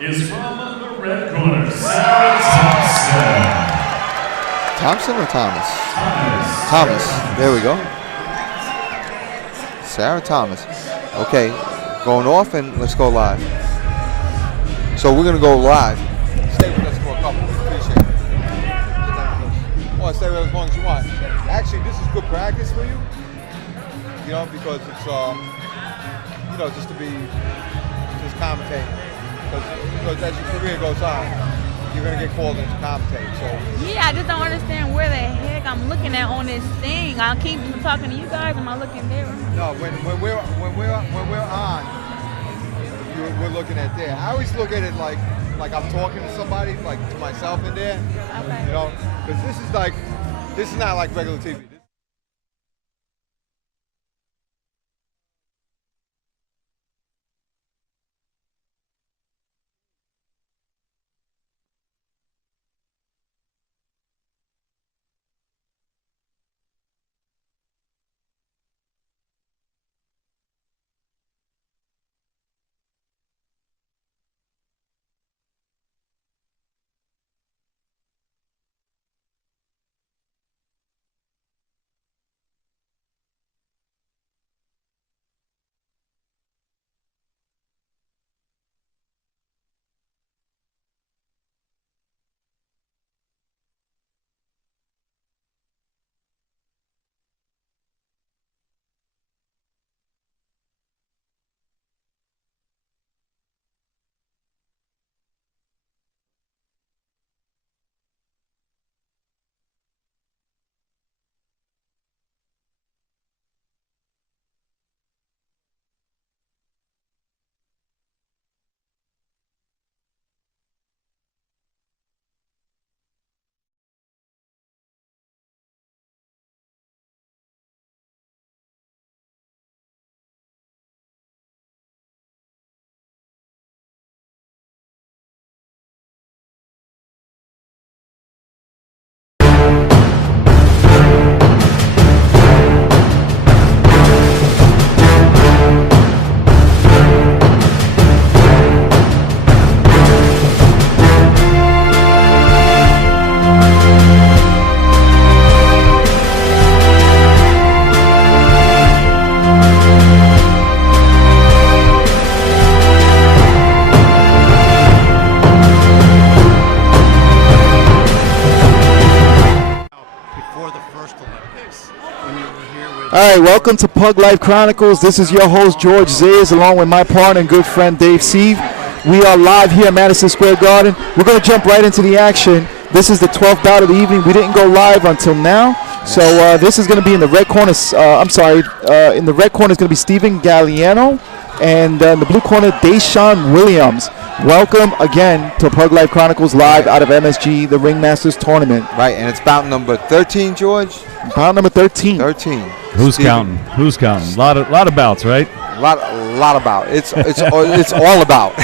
is from the red corner, Sarah Thompson. Thompson or Thomas? Thomas. There we go. Sarah Thomas. Okay, going off and let's go live. So we're gonna go live. Stay with us for a couple. Appreciate it. Or stay with us as long as you want. Actually, this is good practice for you. You know, because it's you know, just commentating. Because as your career goes on, you're gonna get called in to commentate. So yeah, I just don't understand where the heck I'm looking at on this thing. I keep talking to you guys. Am I looking there? No, when we're on, we're looking at there. I always look at it like I'm talking to somebody, like to myself in there. Okay. You know, because this is not like regular TV. All right, welcome to Pug Life Chronicles. This is your host, George Zayas, along with my partner and good friend, Dave Sieve. We are live here at Madison Square Garden. We're going to jump right into the action. This is the 12th bout of the evening. We didn't go live until now. So this is going to be in the red corner. In the red corner is going to be Stephen Galliano. And in the blue corner, Deshaun Williams. Welcome again to Pug Life Chronicles live out of MSG, the Ringmasters tournament. Right, and it's bout number 13, George? Bout number 13. 13. Who's counting? Who's counting? A lot of bouts, right? Lot about. It's all about.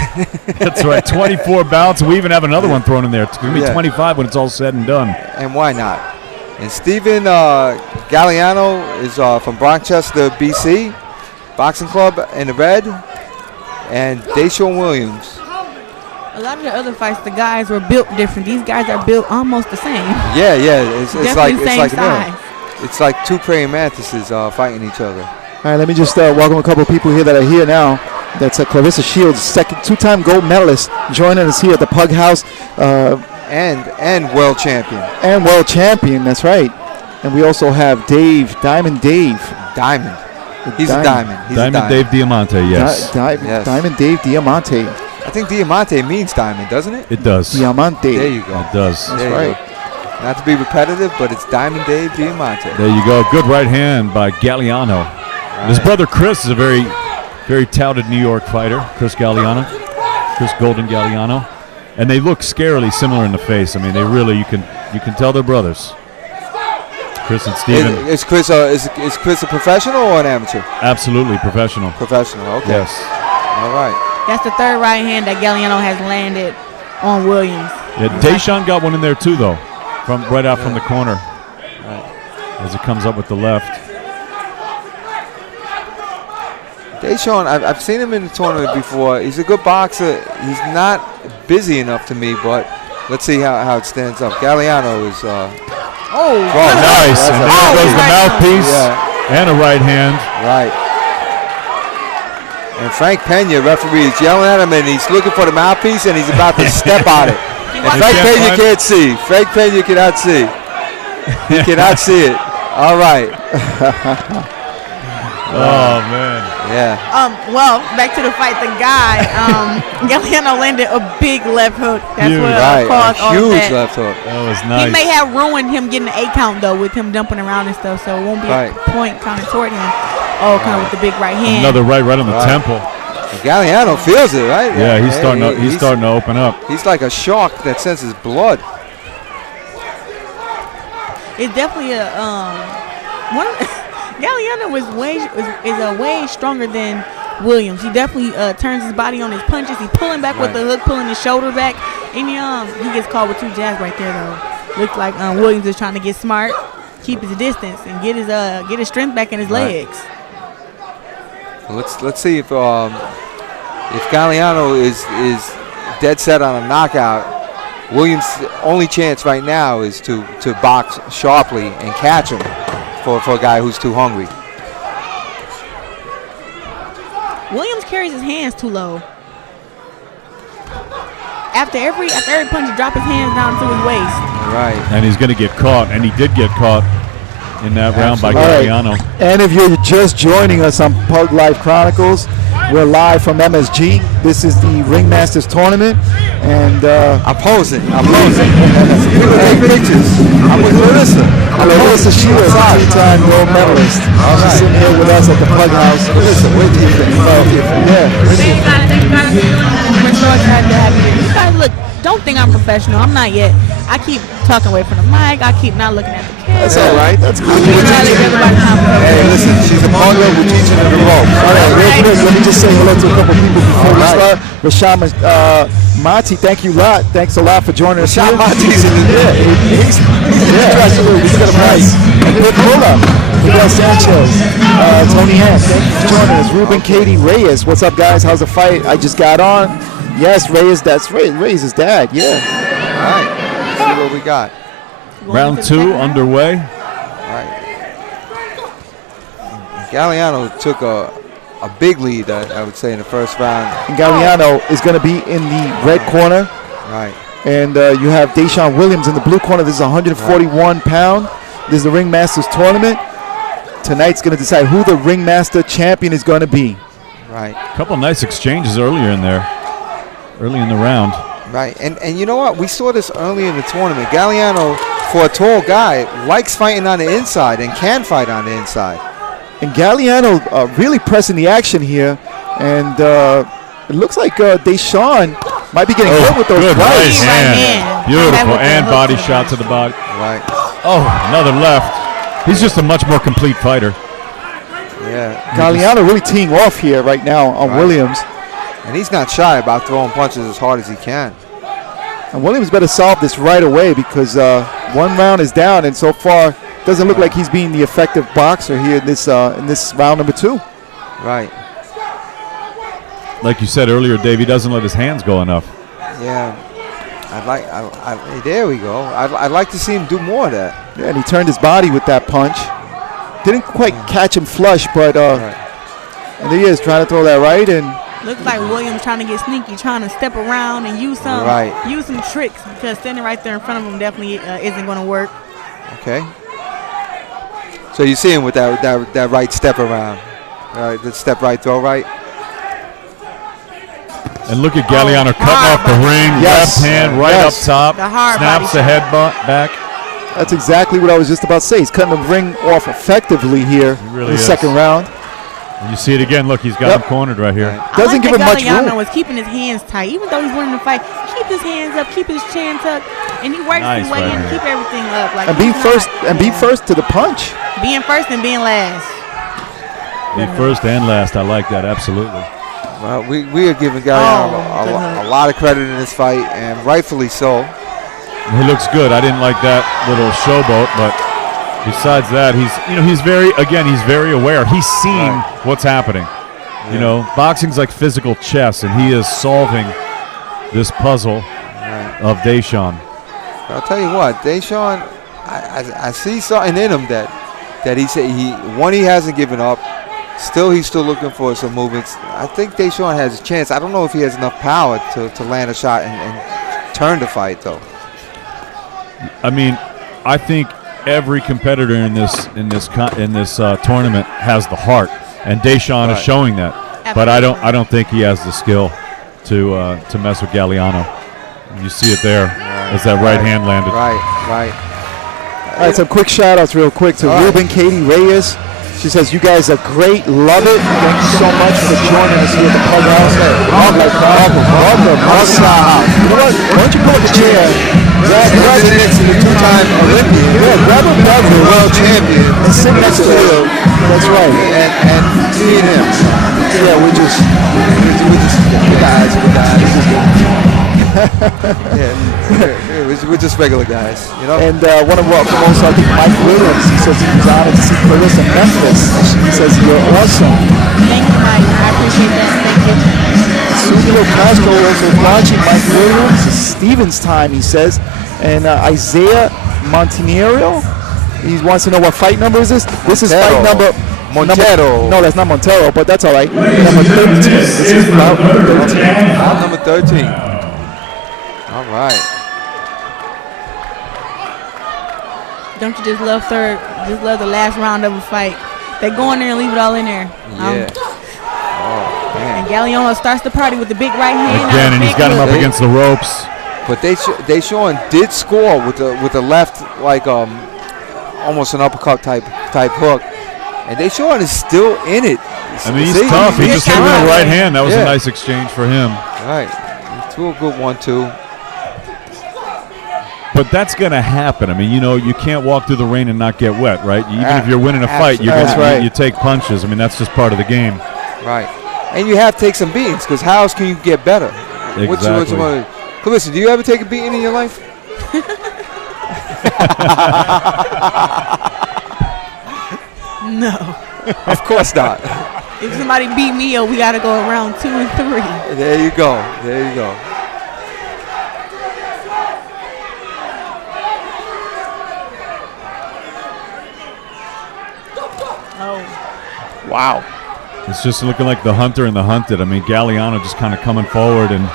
That's right. 24 bouts. We even have another one thrown in there. It's going to be 25 when it's all said and done. And why not? And Stephen Galliano is from Bronxchester, BC, Boxing Club in the red, and Deshaun Williams. A lot of the other fights, the guys were built different. These guys are built almost the same. Yeah. It's like size. It's like two praying mantises fighting each other. All right, let me just welcome a couple of people here that are here now. That's Clarissa Shields, two-time gold medalist, joining us here at the Pug House. And world champion. And world champion, that's right. And we also have Diamond Dave. Diamond. He's a diamond. Diamond Dave Diamante, yes. Yes. Diamond Dave Diamante. I think Diamante means diamond, doesn't it? It does. Diamante. There you go. It does. That's right. Not to be repetitive, but it's Diamond Dave Diamante. There you go. Good right hand by Galliano. Right. His brother Chris is a very, very touted New York fighter, Chris Galliano. Chris Golden Galliano. And they look scarily similar in the face. I mean, they really, you can tell they're brothers. Chris and Steven. Is Chris a professional or an amateur? Absolutely professional. Professional, okay. Yes. All right. That's the third right hand that Galliano has landed on Williams. Yeah, Deshaun got one in there too, though, from right out from the corner. Right. As it comes up with the left. Deshaun, I've seen him in the tournament before. He's a good boxer. He's not busy enough to me, but let's see how it stands up. Galliano is. Nice. And there goes the mouthpiece and a right hand. Right. And Frank Pena, referee, is yelling at him, and he's looking for the mouthpiece, and he's about to step on it. And Frank Pena can't see. Frank Pena cannot see. He cannot see it. All right. Oh, man. Yeah. Well, back to the fight. The guy, Galliano landed a big left hook. That's Huge. what Right. caused A all huge that. left hook. That was nice. He may have ruined him getting an 8 count though, with him dumping around and stuff. So it won't be Right. a point kind of toward him. Oh, kind of with the big right hand. Another right on the Right. temple. And Galliano feels it, right? Yeah, he's starting to open up. He's like a shark that senses blood. It's definitely a one. Galliano is way stronger than Williams. He definitely turns his body on his punches. He's pulling back with the hook, pulling his shoulder back, and he gets caught with 2 jabs right there though. Looks like Williams is trying to get smart, keep his distance, and get his strength back in his legs. Let's see if Galliano is dead set on a knockout. Williams' only chance right now is to box sharply and catch him for a guy who's too hungry. Williams carries his hands too low. After every punch, he drops his hands down to his waist. Right. And he's going to get caught, and he did get caught in that round by Absolutely. Galliano. And if you're just joining us on Pug Life Chronicles, we're live from MSG. This is the Ringmasters tournament, and I'm posing. People take pictures. I'm with Larissa. Larissa Sheila, three-time gold medalist. She's sitting here with us at the Pug House. Larissa, where do you think? Yeah. Thank you guys for doing that. We're so excited to have you. You guys look. Don't think I'm professional. I'm not yet. I keep talking away from the mic. I keep not looking at the camera. That's all right. That's good. Hey, listen, she's a partner. We're teaching her the ropes. All right, real quick, let me just say hello to a couple people before we start. Rashad Monty, thank you a lot. Thanks a lot for joining us. Rashad Monty's in the He's got a price. And Nick Mola, Miguel Sanchez, Tony Hand, thank you for joining us. Ruben Katie Reyes, what's up, guys? How's the fight? I just got on. Yes, Reyes, that's Reyes' his dad, yeah. All right, let's see what we got. Round 2 underway. All right. Galliano took a big lead, I would say, in the first round. And Galliano is going to be in the red corner. Right. And you have Deshaun Williams in the blue corner. This is 141 pound. This is the Ringmasters tournament. Tonight's going to decide who the Ringmaster champion is going to be. Right. A couple nice exchanges earlier in there. Early in the round. Right, and you know what? We saw this early in the tournament. Galliano, for a tall guy, likes fighting on the inside and can fight on the inside. And Galliano really pressing the action here. And it looks like Deshaun might be getting hit with those good rights. right hand. Beautiful, and body shot to the body. Right. Oh, another left. He's just a much more complete fighter. Yeah. Galliano really teeing off here right now on Williams. And he's not shy about throwing punches as hard as he can. And Williams better solve this right away because one round is down, and so far doesn't look like he's being the effective boxer here in this round number 2. Right. Like you said earlier, Dave, he doesn't let his hands go enough. Yeah. There we go. I'd like to see him do more of that. Yeah, and he turned his body with that punch. Didn't quite catch him flush, but and there he is trying to throw that right, and Looks like Williams trying to get sneaky, trying to step around and use some tricks, because standing right there in front of him definitely isn't going to work. Okay. So you see him with that right step around. All right, the step right, throw right. And look at Galliano cutting off the ring, left hand right up top, The hard snaps body the head back. that's exactly what I was just about to say. He's cutting the ring off effectively here really in the is. second round. And you see it again. Look, he's got him cornered right here. Right. Doesn't give him much room. Galliano was keeping his hands tight, even though he's winning the fight. Keep his hands up, keep his chin tucked, and he works Nice his way right in, hand. keep everything up. Like And be he's first not- be first to the punch. being first and being last. Be first and last. I like that, absolutely. Well, we are giving Galliano a lot of credit in this fight, and rightfully so. And he looks good. I didn't like that little showboat, but besides that, he's very aware. He's seeing what's happening. You know, boxing's like physical chess, and he is solving this puzzle of Deshaun. I'll tell you what, Deshaun, I see something in him that he said he hasn't given up. He's still looking for some movements. I think Deshaun has a chance. I don't know if he has enough power to land a shot and turn the fight, though. I mean, I think every competitor in this tournament has the heart, and Deshaun is showing that. Absolutely. But I don't think he has the skill to mess with Galliano. You see it there as that right hand landed. Right. All right, some quick shout-outs real quick to Ruben Katie Reyes. She says, you guys are great. Love it. Thank you so much for joining us here at the Pug House. Welcome. You know what? Why don't you pull up a chair? Grab it next to the two-time Olympian. Yeah, grab a beverage. World champion. And sit next to him. That's right. And feed him. Yeah, we're just guys. We're just regular guys, you know. And want to welcome also, I think, Mike Williams. He says he was honored to see Clarissa Memphis. He says you're awesome. Thank you, Mike. I appreciate that. Thank you. Sumilo Castro also watching. Mike Williams. It's Stevens time, he says. And Isaiah Montenero, he wants to know what fight number is this? This is fight number... Montero. No, that's not Montero, but that's all right. Number 13. This is round number 13. Round number 13. All right. Don't you just love the last round of a fight? They go in there and leave it all in there. Yeah. Oh, man. And Galliano starts the party with the big right hand. Again, and he's got him up against the ropes. But Deshaun did score with the left, like almost an uppercut type hook. And Deshaun is still in it. I mean, he's tough. He just gave him the right hand. That was a nice exchange for him. Right. He threw a good 1-2. But that's going to happen. I mean, you know, you can't walk through the rain and not get wet, right? Even if you're winning a fight, you take punches. I mean, that's just part of the game. Right. And you have to take some beatings, because how else can you get better? Exactly. Listen, do you ever take a beating in your life? No. Of course not. If somebody beat me up, we got to go around 2 and 3. There you go. Oh. Wow. It's just looking like the hunter and the hunted. I mean, Galliano just kind of coming forward and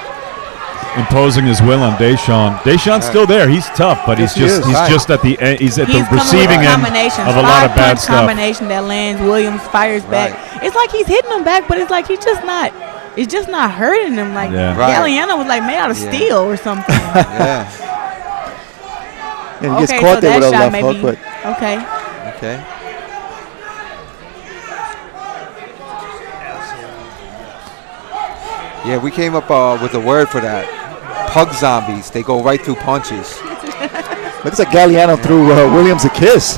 imposing his will on Deshaun. Deshaun's still there. He's tough, but he's just at the end. He's at the receiving end of a lot of bad stuff. Combination that lands. Williams fires back. It's like he's hitting him back, but it's like he's just not. It's just not hurting him. Like Galliano was like made out of steel or something. Yeah. And he gets caught there with a left hook, but Okay. Yeah, we came up with a word for that. Pug zombies. They go right through punches. looks like Galliano threw Williams a kiss.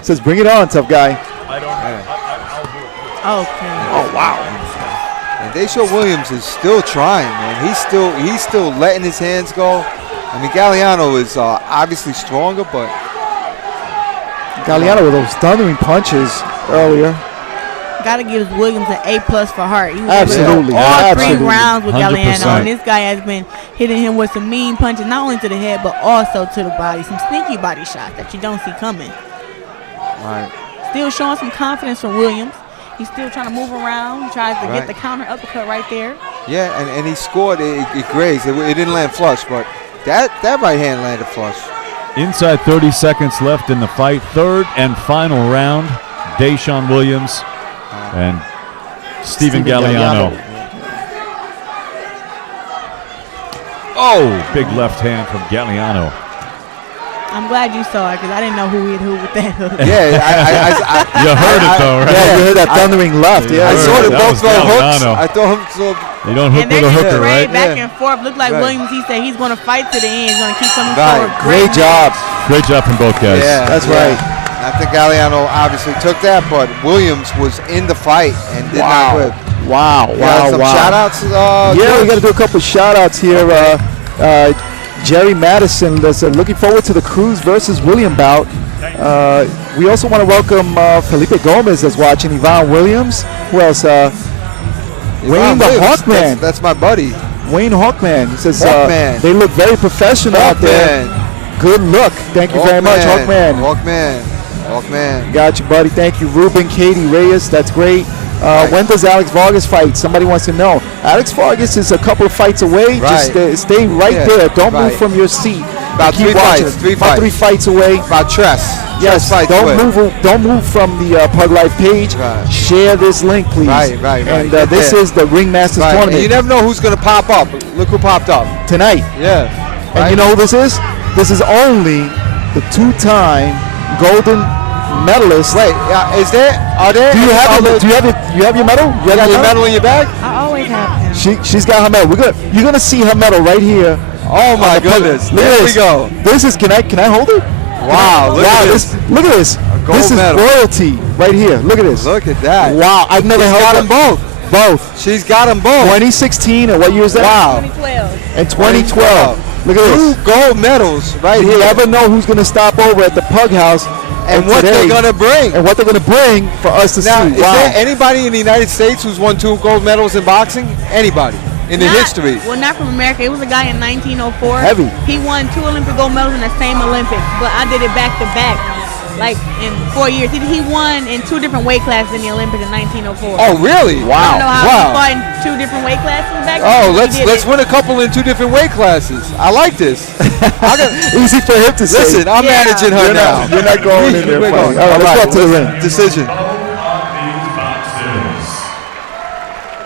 Says, bring it on, tough guy. Okay. Oh, wow. And Deshaun Williams is still trying, man. He's still letting his hands go. I mean, Galliano is obviously stronger, but Galliano with those thundering punches earlier. Got to give Williams an A+ for heart. He was Absolutely. all 3 rounds with 100%. Galliano, and this guy has been hitting him with some mean punches, not only to the head, but also to the body. Some sneaky body shots that you don't see coming. right. Still showing some confidence from Williams. He's still trying to move around. He tries to get the counter uppercut right there. Yeah, and he scored. It grazed. It didn't land flush, but that right hand landed flush. Inside 30 seconds left in the fight. Third and final round. Deshaun Williams and Steven Galliano. Oh, big left hand from Galliano. I'm glad you saw it because I didn't know who hit who with that hook. Yeah, you heard it though, right? Yeah, you heard that thundering left. I saw it both hooks. Galliano. I thought him so. You don't hook And with they a just hooker, right? back and forth. Looked like Williams. He said he's going to fight to the end. He's going to keep coming forward. Great job. Great job from both guys. Yeah, That's right. I think Galliano obviously took that, but Williams was in the fight and did not quit. Wow. Some shout outs. Yeah, we got to do a couple shout outs here. Jerry Madison looking forward to the Cruz versus William bout. We also want to welcome Felipe Gomez that's watching, Yvonne Williams. Who else? Wayne the Hawkman. That's my buddy. Wayne Hawkman. He says Hawkman. they look very professional out there. Good look. Thank you very much, Hawkman. Hawkman. Got you, buddy. Thank you, Ruben, Katie, Reyes. That's great. When does Alex Vargas fight? Somebody wants to know. Alex Vargas is a couple of fights away. Right. Just stay right there. Don't move from your seat. About Keep three watching. fights. Three About fights. 3 fights away. About Tress. Yes. Fights Don't away. move from the Pug Life page. Right. Share this link, please. Right. And this is the Ringmasters And tournament you never know who's going to pop up. Look who popped up. tonight. Yeah. And you know who this is? This is only the 2-time golden medalist. Wait, are there? Do you have your medal? You got your medal in your bag? I always have them. She's got her medal. You're gonna see her medal right here. Oh my goodness! There we go. This is. Can I hold it? Wow! Look at this. Look at this. This is medal. royalty right here. Look at this. Look at that. Wow! I've never She's held got them them both. Both. She's got them both. 2016 and what year is that? Wow. 2012. And 2012. Look at this. 2 gold medals right You here. never know who's gonna stop over at the Pug House And what today, they're gonna bring. and what they're gonna bring for us to Now, see. is there anybody in the United States who's won 2 gold medals in boxing? Anybody in the history? Well, not from America. It was a guy in 1904. Heavy. He won 2 Olympic gold medals in the same Olympics, but I did it back to back, like in 4 years. He won in 2 different weight classes in the Olympics in 1904. Oh, really? I don't know how he Wow. fought in 2 different weight classes back then. Oh, but he did let's it. win a couple in 2 different weight classes. I like this. Easy for him to say. Listen, I'm Yeah. managing her now. You're not going in there. We're fighting. going. All right, let's go up to the Let's- ring. Decision. These boxes.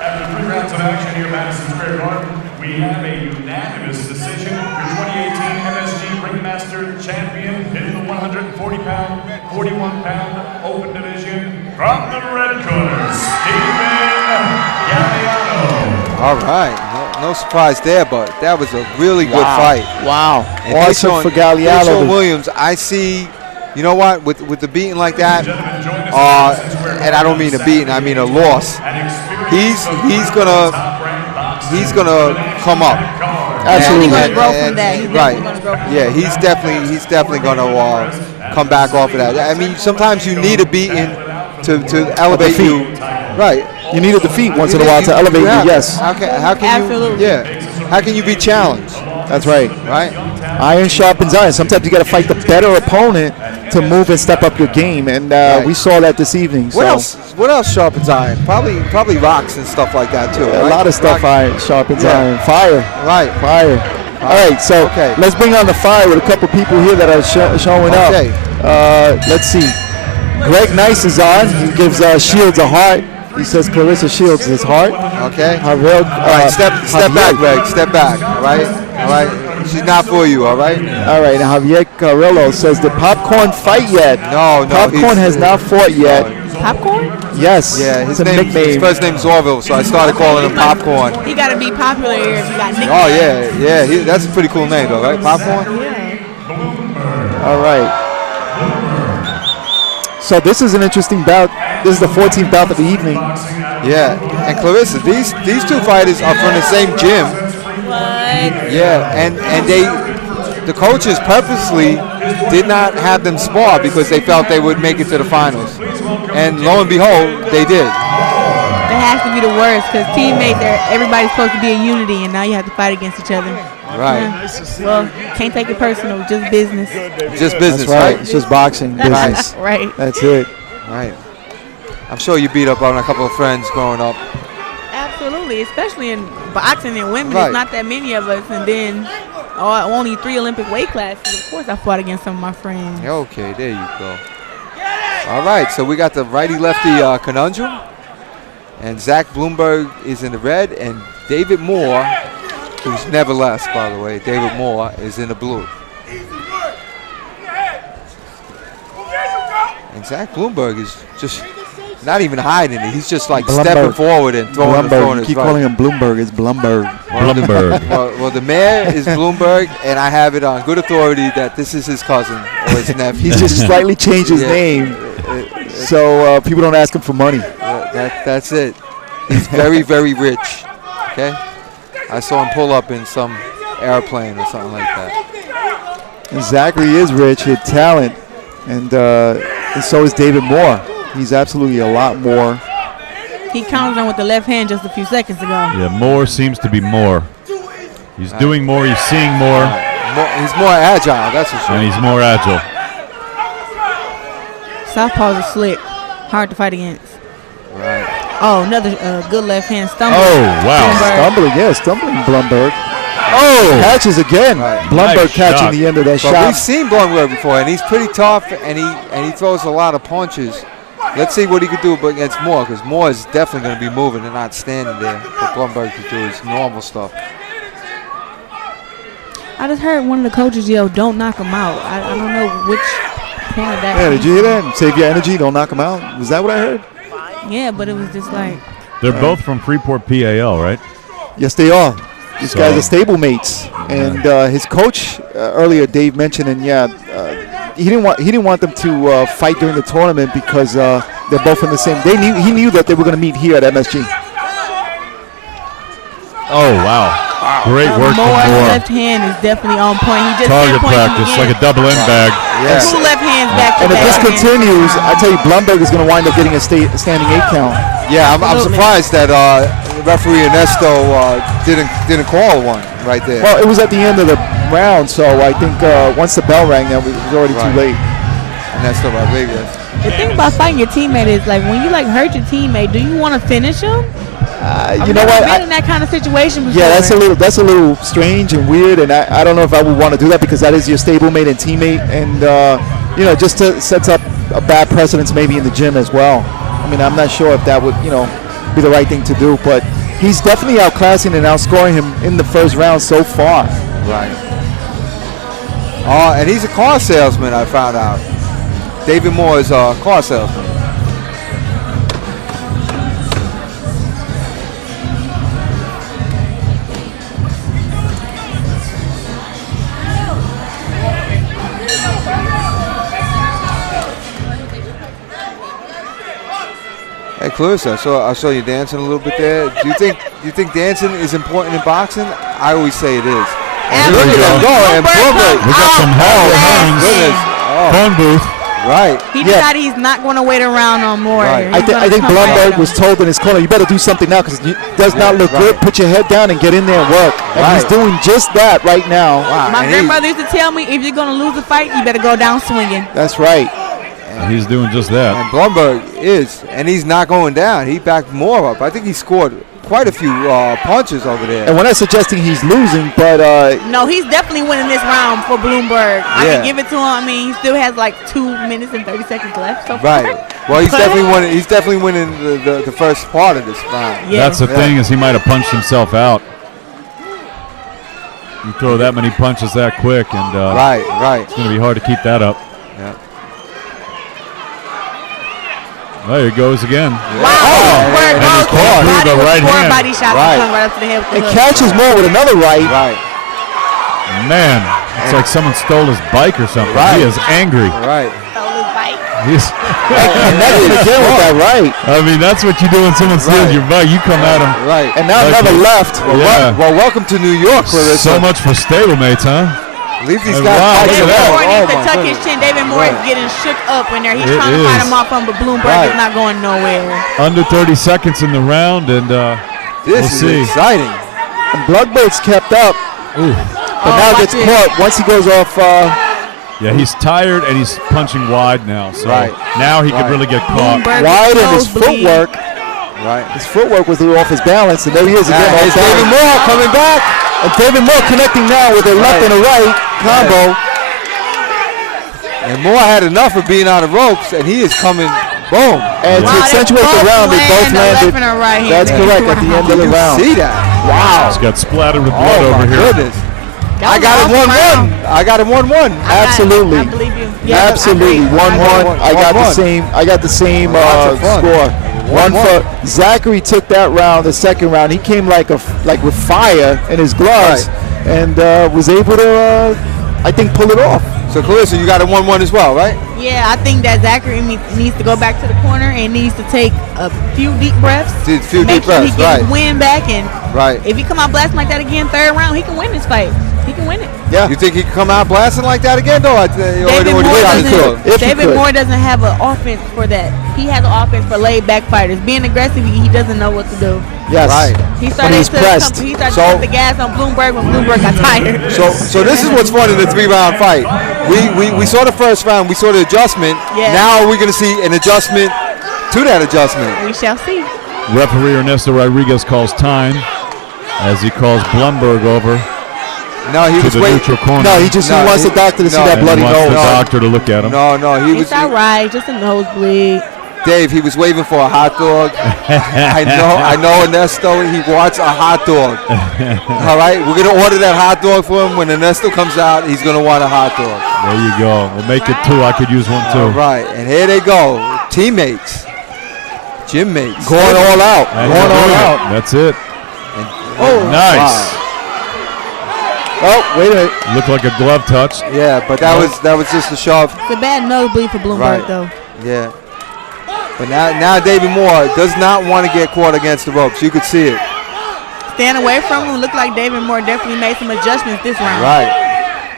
After 3 rounds of action here at Madison Square Garden, we have a unanimous decision. Your 2018 MSG Ringmaster champion in the 140-pound, 41-pound open division from the red corner, Stephen Galliano. All right. No surprise there, but that was a really good fight. Wow. And Awesome for Sean Galliano. Williams, I see, you know what, with the beating like that, Gentlemen, join us at Madison Square and I don't mean a beating, I mean a loss. and experience He's the gonna top-ranked boxing he's gonna come up. Absolutely. He's gonna grow from that. He's Right. definitely gonna grow from Yeah, he's definitely gonna come back off of that. I mean, sometimes you need a beating to elevate you. Right. You need a defeat once in a while to elevate you, have- yes. How can Absolutely. you? Yeah. How can you be challenged? That's right. Right. Iron sharpens iron. Sometimes you got to fight the better opponent to move and step up your game, and we saw that this evening. What so else? What else sharpens iron? Probably rocks and stuff like that too. a right? lot of stuff Rock- iron sharpens Yeah. iron. Fire. Right. Fire. All right, so Okay. let's bring on the fire with a couple people here that are showing Okay. up. Let's see. Greg Nice is on. He gives Shields a heart. He says Clarissa Shields his heart. Okay. Javier, All right. Step back, Greg. Step back. All right. All right. She's not for you. All right. All right, Javier Carrillo says, did Popcorn fight yet? No. Popcorn has not fought yet. Popcorn? Yes. Yeah. It's His a name. His nickname. first name's Orville, so I started calling him Popcorn. He gotta be popular here if you got nicknames. Oh yeah. That's a pretty cool name, though, right? Popcorn. Yeah. All right. So this is an interesting bout. This is the 14th bout of the evening. Yeah. And Clarissa, these 2 fighters are from the same gym. What? Yeah, and the coaches purposely did not have them spar because they felt they would make it to the finals. And lo and behold, they did. That has to be the worst because teammates, everybody's supposed to be a unity, and now you have to fight against each other. Right. Yeah. Well, can't take it personal, just business. Just business, That's right. right? It's just boxing business. Right. That's it. Right. I'm sure you beat up on a couple of friends growing up. Absolutely, especially in boxing and women. Right. There's not that many of us, and then only 3 Olympic weight classes. Of course, I fought against some of my friends. Okay, there you go. All right, so we got the righty-lefty conundrum. And Zach Bloomberg is in the red, and David Moore, who's never less, by the way, David Moore is in the blue. And Zach Bloomberg is just not even hiding it. He's just like stepping forward and throwing Blumberg. his You keep right. calling him Bloomberg. It's Blumberg. Bloomberg. Well, the mayor is Bloomberg, and I have it on good authority that this is his cousin or his nephew. He's just slightly changed his Yeah. name so people don't ask him for money. That's it. He's very, very rich. Okay? I saw him pull up in some airplane or something like that. And Zachary is rich with talent, and so is David Moore. He's absolutely a lot more He countered him with the left hand just a few seconds ago. Yeah, more seems to be more. He's doing more. He's seeing more. He's more agile, that's for sure. And he's more agile. Southpaws are slick. Hard to fight against. Right. Oh, another good left hand stumble. Oh, wow. Stumbling Bloomberg. Oh! Catches again. Right. Bloomberg Nice catching shot. the end of that But shot. we've seen Bloomberg before, and he's pretty tough, and he throws a lot of punches. Let's see what he could do against Moore, because Moore is definitely going to be moving and not standing there for Bloomberg to do his normal stuff. I just heard one of the coaches yell, "Don't knock him out." I don't know which point of that. Yeah, did you hear that? Save your energy, don't knock him out. Was that what I heard? Yeah, but it was just like. They're both from Freeport, PAL, right? Yes, they are. These guys are stablemates, and his coach earlier, Dave mentioned, and he didn't want them to fight during the tournament because they're both in the same. He knew that they were going to meet here at MSG. Oh, wow. Great work from Moore's Moore. left hand is definitely on point. He just Target pinpointed practice, again. like a double end bag. Yes. Two left hands back to And if back. this continues, I tell you, Bloomberg is going to wind up getting a standing 8 count. Yeah, I'm Absolutely. surprised that referee Ernesto didn't call one right there. Well, it was at the end of the round, so I think once the bell rang, that was already too late. Ernesto Rodriguez. The thing about fighting your teammate is like when you like hurt your teammate, do you want to finish him? You know what? I've been in that kind of situation before. Yeah, that's a little strange and weird, and I don't know if I would want to do that because that is your stablemate and teammate, and just sets up a bad precedence maybe in the gym as well. I mean, I'm not sure if that would be the right thing to do, but he's definitely outclassing and outscoring him in the first round so far. Right. And he's a car salesman, I found out. David Moore is a car salesman. Hey, Clarissa, I saw you dancing a little bit there. Do you think dancing is important in boxing? I always say it is. And look at them go, and Bloomberg. We got some phone booth. Right. He decided he's not going to wait around no more. Right. He's I think gonna come Bloomberg right was told in his corner, you better do something now because it does not look good. Put your head down and get in there and work. And he's doing just that right now. Wow. My grandmother used to tell me, if you're going to lose a fight, you better go down swinging. That's right. He's doing just that. And Bloomberg is, and he's not going down. He backed more up. I think he scored quite a few punches over there. And we're not suggesting he's losing, but No, he's definitely winning this round for Bloomberg. I Yeah. can give it to him. I mean, he still has like 2 minutes and 30 seconds left so far. Right. Well, he's definitely winning. He's definitely winning the first part of this round. Yeah. That's the thing, is he might have punched himself out. You throw that many punches that quick, and Right. it's going to be hard to keep that up. Yeah. There he goes again. Wow. Bloomberg and he's goes caught through the with right 4 hand. body shots Right. and come right up to the head with the and hook. catches more with another right. Right. Man, it's like someone stole his bike or something. Right. He is angry. Right. Stole his bike. He's, Connected again with that right. I mean, that's what you do when someone steals your bike. You come at him. Right. And now Like another it. left. Yeah. Well, welcome to New York, Clarissa. So much for stablemates, huh? Leave these And guys wow, fighting look David at that. Moore needs to my tuck goodness. his chin. David Moore is getting shook up in there. He's It trying to fight is. him off him, but Bloomberg Right. is not going nowhere. Under 30 seconds in the round, and This we'll is see. exciting. And Bloodbird's kept up, Ooh. but now watch gets it. caught once he goes off. Yeah, he's tired and he's punching wide now. So Right. now he could Right. really get caught. Bloomberg Wide, and his nosebleed. footwork. Right. His footwork was a little off his balance, and there he is Now, again. here's off David balance. Moore coming back. And David Moore connecting now with a left and a right combo. And Moore had enough of being out of ropes, and he is coming, boom. And Wow, to they accentuate the both round, they both land a left landed. and a right hand. That's correct at the end of the You round. see that? Wow. He's got splattered with blood Oh, over my here. goodness. That I was got an him awesome 1-1. round. I got him 1-1. Absolutely. I believe you. Yeah, Absolutely, I agree. 1-1. I got the 1-1. same. I got the same Lots of fun. score. 1 1-1. for Zachary took that round. The second round, he came like with fire in his gloves, and was able to, I think, pull it off. So, Clarissa, you got a 1-1 as well, right? Yeah, I think that Zachary needs to go back to the corner and needs to take a few deep breaths. A few make deep sure breaths, he gets right. his win back, and Right. if he come out blasting like that again, third round, he can win this fight. He can can win it. Yeah. You think he can come out blasting like that again, though? David Moore doesn't have an offense for that. He has an offense for laid-back fighters. Being aggressive, he doesn't know what to do. Yes. Right. He started to put the gas on Bloomberg when Bloomberg got tired. So this is what's fun in the 3-round fight. We saw the first round. We saw the adjustment. Yes. Now we're going to see an adjustment to that adjustment. We shall see. Referee Ernesto Rodriguez calls time as he calls Bloomberg over. No, he was waiting. Neutral corner. No, he wants the doctor to see that bloody nose. The doctor to look at him. It's all right, just a nosebleed. Dave, he was waving for a hot dog. I know Ernesto, he wants a hot dog. All right, we're going to order that hot dog for him. When Ernesto comes out, he's going to want a hot dog. There you go. We'll make it 2. I could use one too. All right, and here they go. Teammates. Gym mates. Going all out. That's it. Nice. Wow. Oh, wait a minute. Looked like a glove touch. Yeah, but that was just a shove. It's a bad nosebleed for Bloomberg, though. Yeah. But now David Moore does not want to get caught against the ropes. You could see it. Stand away from him. Looked like David Moore definitely made some adjustments this round. Right.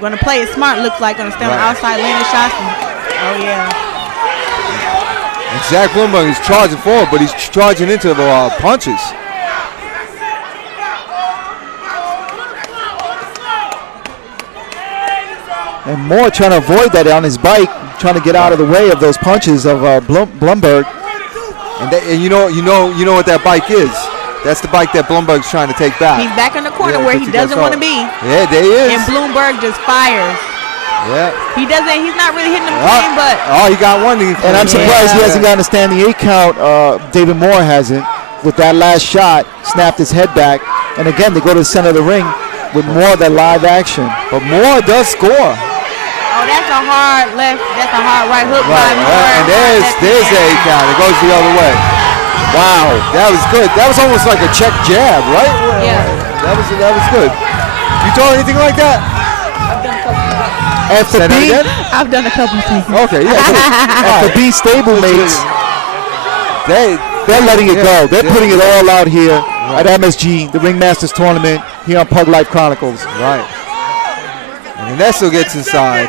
Going to play it smart, looks like. Going to stand on the outside, landing shots. Oh, yeah. And Zach Bloomberg is charging forward, but he's charging into the punches. And Moore trying to avoid that on his bike, trying to get out of the way of those punches of Bloomberg. And you know what that bike is. That's the bike that Bloomberg's trying to take back. He's back in the corner where he doesn't want to be. Yeah, there he is. And Bloomberg just fires. Yeah. He's not really hitting him clean, but. Oh, he got one. And I'm surprised he hasn't gotten a standing 8 count. David Moore hasn't. With that last shot, snapped his head back. And again, they go to the center of the ring with more of that live action. But Moore does score. Oh, that's a hard left. That's a hard right hook by Moore. And there's the 8 count. It goes the other way. Wow, that was good. That was almost like a check jab, right? Yeah. That was good. You throw anything like that? I've done a couple things. Okay, yeah. After B stablemates, they're letting it go. They're putting it all out here at MSG, the Ringmasters tournament, here on Pug Life Chronicles. Right. And Ernesto gets inside.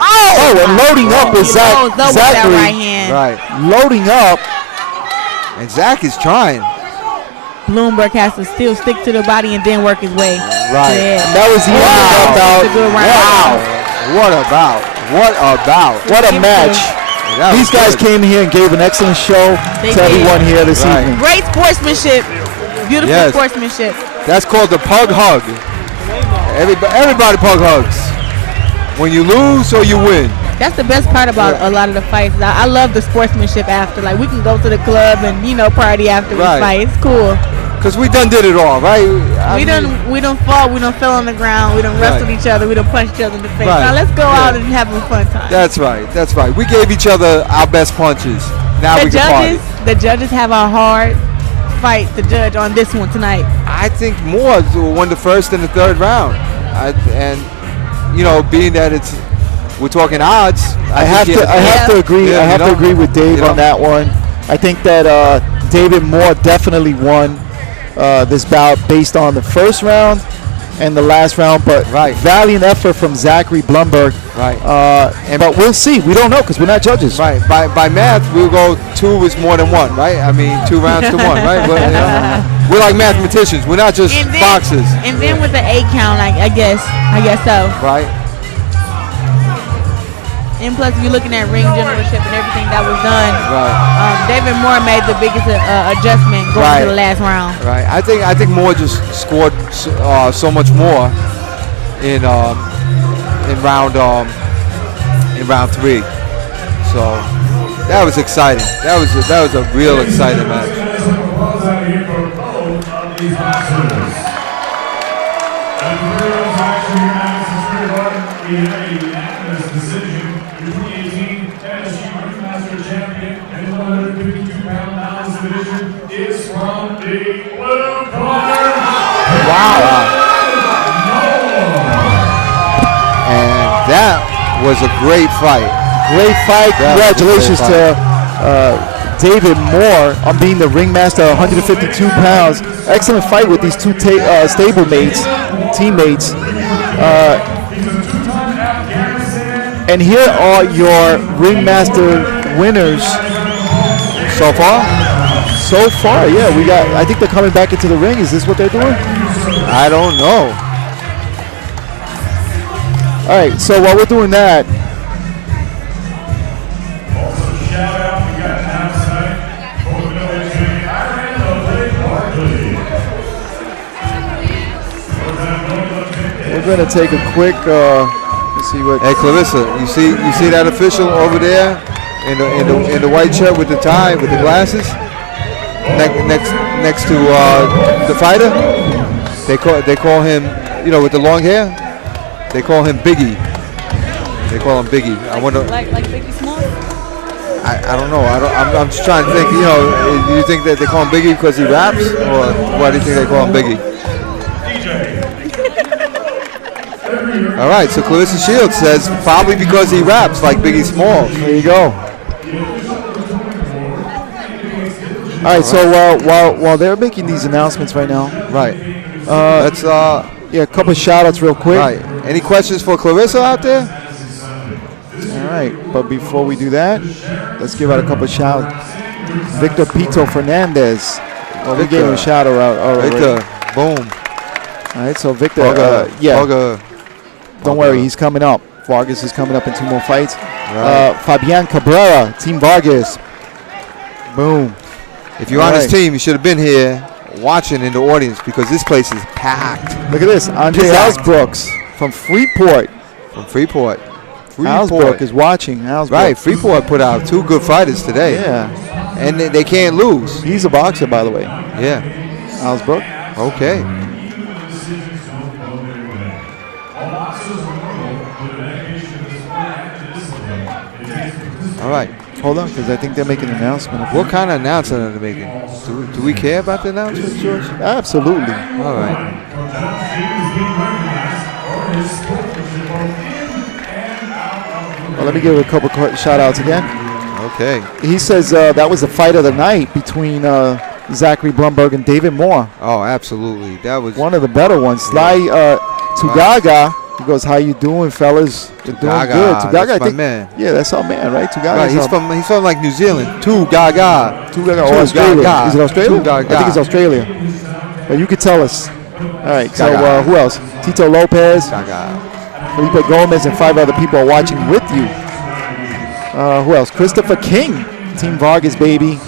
Oh, and loading up with Zachary. Right hand. Right. Loading up. And Zach is trying. Bloomberg has to still stick to the body and then work his way. Right. Yeah. That was the What a match. These guys came here and gave an excellent show to everyone here this evening. Great sportsmanship. Beautiful sportsmanship. That's called the pug hug. Everybody pug hugs. When you lose or you win. That's the best part about a lot of the fights. I love the sportsmanship after. Like, we can go to the club and, party after we fight. It's cool. Because we done did it all, right? We done fought. We done fell on the ground. We done wrestled each other. We done punched each other in the face. Right. Now let's go out and have a fun time. That's right. We gave each other our best punches. Now we can party. The judges have a hard fight to judge on this one tonight. I think Moore won the first and the third round. Being that we're talking odds, I have to agree. I have to agree with Dave on that one. I think that David Moore definitely won this bout based on the first round and the last round, but valiant effort from Zachary Bloomberg. Right. But we'll see. We don't know because we're not judges. Right. By math, we'll go 2 is more than 1, right? I mean, 2 rounds to 1, right? We're like mathematicians. We're not just boxers. And then with the 8 count, I guess so. Right. And plus, if you're looking at ring generalship and everything that was done, David Moore made the biggest adjustment going to the last round. Right. I think Moore just scored so much more in round 3. So that was exciting. That was a real exciting match. And that was a great fight. Great fight. Congratulations to David Moore on being the ringmaster at 152 pounds. Excellent fight with these two teammates. And here are your ringmaster winners So far? so far. Yeah, I think they're coming back into the ring. Is this what they're doing? I don't know. All right, so while we're doing that, we're going to take a quick. Let's see what. Hey, Clarissa, you see that official over there in the white shirt with the tie with the glasses next to the fighter? They call him, with the long hair. They call him Biggie. I wonder. Like Biggie Smalls? I don't know. I'm just trying to think. Do you think that they call him Biggie because he raps, or why do you think they call him Biggie? All right. So Clarissa Shields says probably because he raps like Biggie Smalls. There you go. All right. So while they're making these announcements right now, Right. Let's a couple of shout outs real quick. Right. Any questions for Clarissa out there? All right, but before we do that, let's give out a couple of shout outs. Victor Pito Fernandez. Well, we gave him a shout out already. Victor, boom. All right, so Victor, Vargas. Don't worry, he's coming up. Vargas is coming up in 2 more fights. Right. Fabian Cabrera, Team Vargas. Boom. If you're on his team, you should have been here watching in the audience because this place is packed. Look at this, Andre Packed. Alsbrooks from Freeport. Alsbrook is watching. Alsbrook. Right, Freeport put out 2 good fighters today. Yeah. And they can't lose. He's a boxer, by the way. Yeah. Alsbrook. Okay. All right. Hold on, because I think they're making an announcement. What kind of announcement are they making? Do we care about the announcements, George? Absolutely. All right. Well, let me give a couple shout outs again. Okay. He says that was the fight of the night between Zachary Bloomberg and David Moore. Oh, absolutely. That was one of the better ones. Sly Tugaga. He goes, "How you doing, fellas? You're doing good." Tugaga, that's I my think. man. Yeah, that's our man, right? Tugaga. Right, he's from like New Zealand. Tugaga. Or Australia. Is it Australia? Tugaga. I think it's Australia. But you could tell us. All right. So who else? Tito Lopez. Gaga. Felipe Gomez and 5 other people are watching with you. Who else? Christopher King, Team Vargas, baby.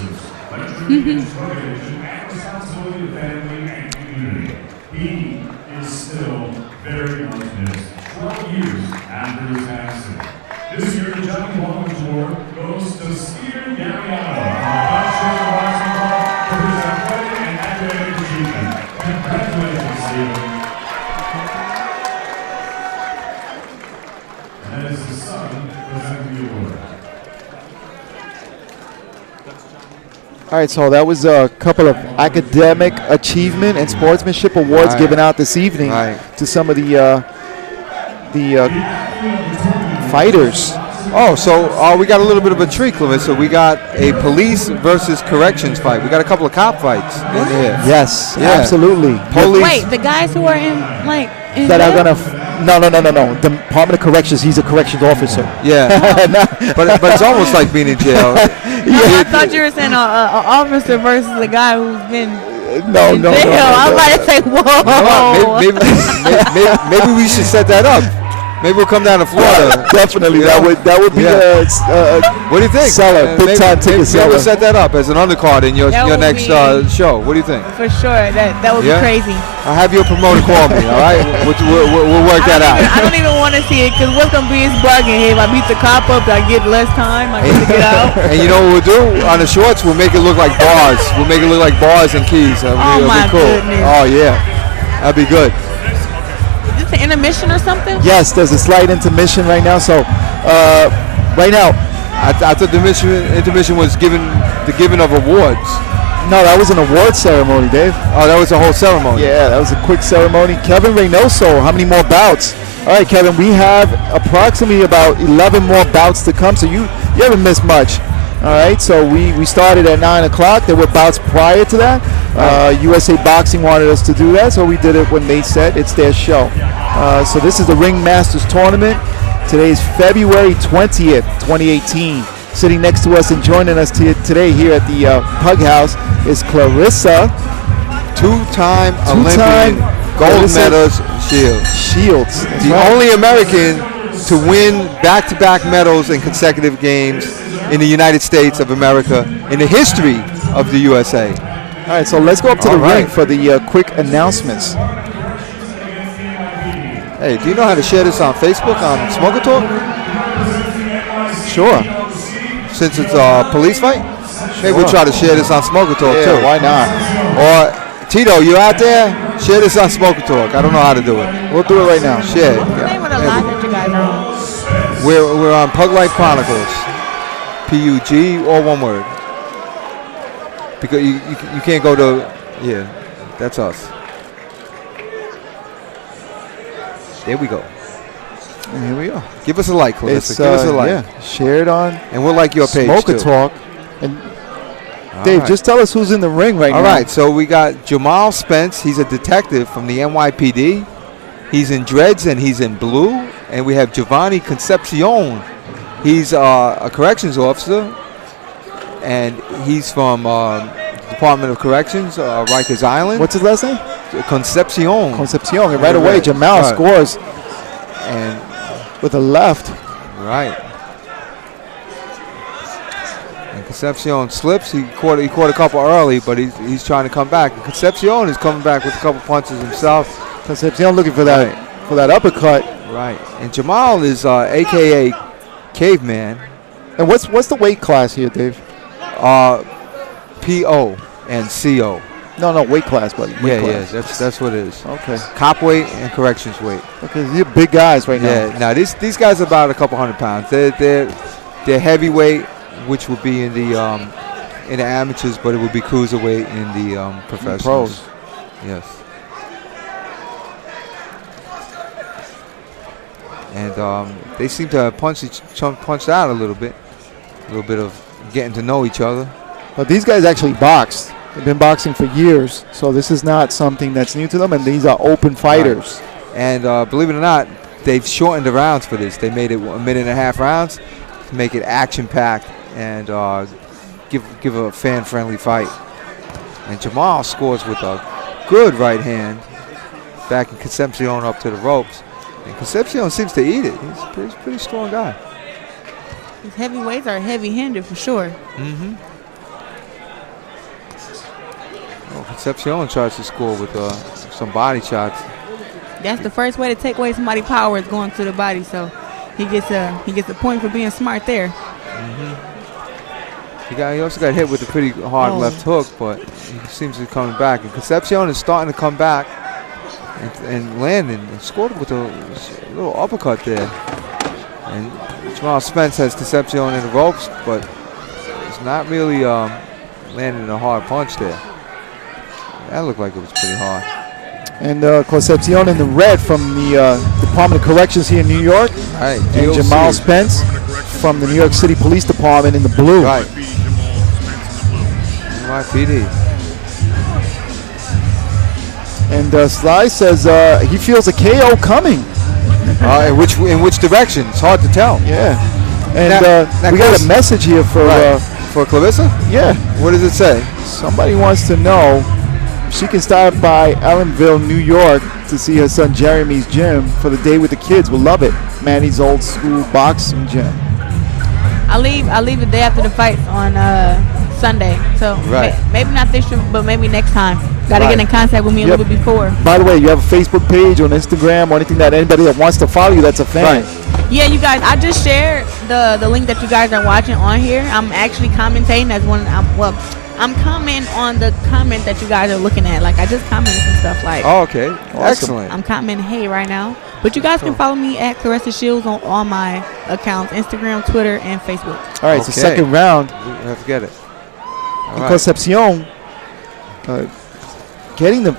This year, the Johnny Walker Award goes to Stephen Galliano for his athletic and academic achievement. Congratulations, Stephen. And that is his son presenting the award. All right, so that was a couple of academic achievement and sportsmanship awards given out this evening to some of the fighters. Oh, so we got a little bit of a treat, Clarissa. We got a police versus corrections fight. We got a couple of cop fights in here. Yes, absolutely. Police. Wait, the guys who are in that are gonna. No. The Department of Corrections. He's a corrections officer. Yeah, but it's almost like being in jail. I thought you were saying an officer versus a guy who's been. No. I was about to say, whoa. Maybe we should set that up. Maybe we'll come down to Florida. Definitely, that would be what do you think? Seller, big time ticket seller. We'll set that up as an undercard in your next show. What do you think? For sure, that would be crazy. I'll have your promoter call me. All right, we'll work that out. I don't even want to see it because what's gonna be is bugging. If I beat the cop up, I get less time. I get to get out. And you know what we'll do on the shorts? We'll make it look like bars. We'll make it look like bars and keys. It'll my be cool. goodness. Oh yeah, that'd be good. Is this an intermission or something? Yes, there's a slight intermission right now. So, right now, I thought the intermission was the giving of awards. No, that was an award ceremony, Dave. Oh, that was a whole ceremony. Yeah, that was a quick ceremony. Kevin Reynoso, how many more bouts? All right, Kevin, we have approximately about 11 more bouts to come, so you haven't missed much. All right, so we started at 9 o'clock. There were bouts prior to that. USA Boxing wanted us to do that, so we did it when they said it's their show. So this is the Ringmasters tournament. Today is February 20th, 2018. Sitting next to us and joining us today here at the Pug House is Clarissa. Two-time Olympian gold medals Shields. The only American to win back-to-back medals in consecutive games in the United States of America in the history of the USA. All right, so let's go up to the ring for the quick announcements. Hey, do you know how to share this on Facebook on Smoker Talk? Sure. Since it's a police fight? Maybe we'll try to share this on Smoker Talk too. Why not? Or Tito, you out there? Share this on Smoker Talk. I don't know how to do it. We'll do it right now. Share it. What's the name of the live that you guys are on? We're on Pug Life Chronicles. PUG, all one word. Because you can't go to, that's us. There we go. And here we are. Give us a like, Clarissa. Give us a like. Yeah, share it on. And we'll like your page Smoker too. Talk. And Dave, just tell us who's in the ring right now. All right, so we got Jamal Spence. He's a detective from the NYPD. He's in dreads and he's in blue. And we have Giovanni Concepcion. He's a corrections officer, and he's from Department of Corrections, Rikers Island. What's his last name? Concepcion. Concepcion. And right away, Jamal scores. And with a left. Right. And Concepcion slips. He caught a couple early, but he's trying to come back. And Concepcion is coming back with a couple punches himself. Concepcion looking for that uppercut. Right. And Jamal is AKA Caveman. And what's the weight class here, Dave? PO and CO. No, weight class, buddy. That's what it is. Okay. Cop weight and corrections weight. Okay, you're big guys right now. Yeah. Now these guys are about a couple 100 pounds. They're heavyweight, which would be in the amateurs, but it would be cruiserweight in the professionals. Pros. Yes. And they seem to have punched out a little bit of getting to know each other. But these guys actually boxed. They've been boxing for years, so this is not something that's new to them, and these are open fighters. Right. And believe it or not, they've shortened the rounds for this. They made it 1.5 minute rounds to make it action-packed and give a fan-friendly fight. And Jamal scores with a good right hand, backing Concepcion up to the ropes. And Concepcion seems to eat it. He's a pretty strong guy. These heavyweights are heavy-handed for sure. Mm-hmm. Well, Concepcion tries to score with some body shots. That's the first way to take away somebody's power is going to the body. So he gets a point for being smart there. Mm-hmm. He also got hit with a pretty hard left hook, but he seems to be coming back. And Concepcion is starting to come back and landing and scored with a little uppercut there. And Jamal Spence has Concepcion in the ropes, but it's not really landing a hard punch there. That looked like it was pretty hard. And Concepcion in the red from the Department of Corrections here in New York. Right. And Jamal Spence from the New York City Police Department in the blue. Right. NYPD. And Sly says he feels a KO coming. In which direction? It's hard to tell. Yeah. And we got a message here for Clarissa? Yeah. What does it say? Somebody wants to know if she can stop by Ellenville, New York to see her son Jeremy's gym for the day with the kids. We'll love it. Manny's old school boxing gym. I leave the day after the fight on Sunday. So maybe not this trip, but maybe next time. Got to get in contact with me a little bit before. By the way, you have a Facebook page on Instagram or anything that anybody that wants to follow you that's a fan. Right. Yeah, you guys, I just shared the link that you guys are watching on here. I'm actually commentating as one. I'm commenting on the comment that you guys are looking at. Like, I just commented some stuff like. Oh, okay. Awesome. Excellent. I'm commenting hey right now. But you guys can follow me at Clarissa Shields on all my accounts, Instagram, Twitter, and Facebook. All right, so second round. We have to get it. Concepcion getting the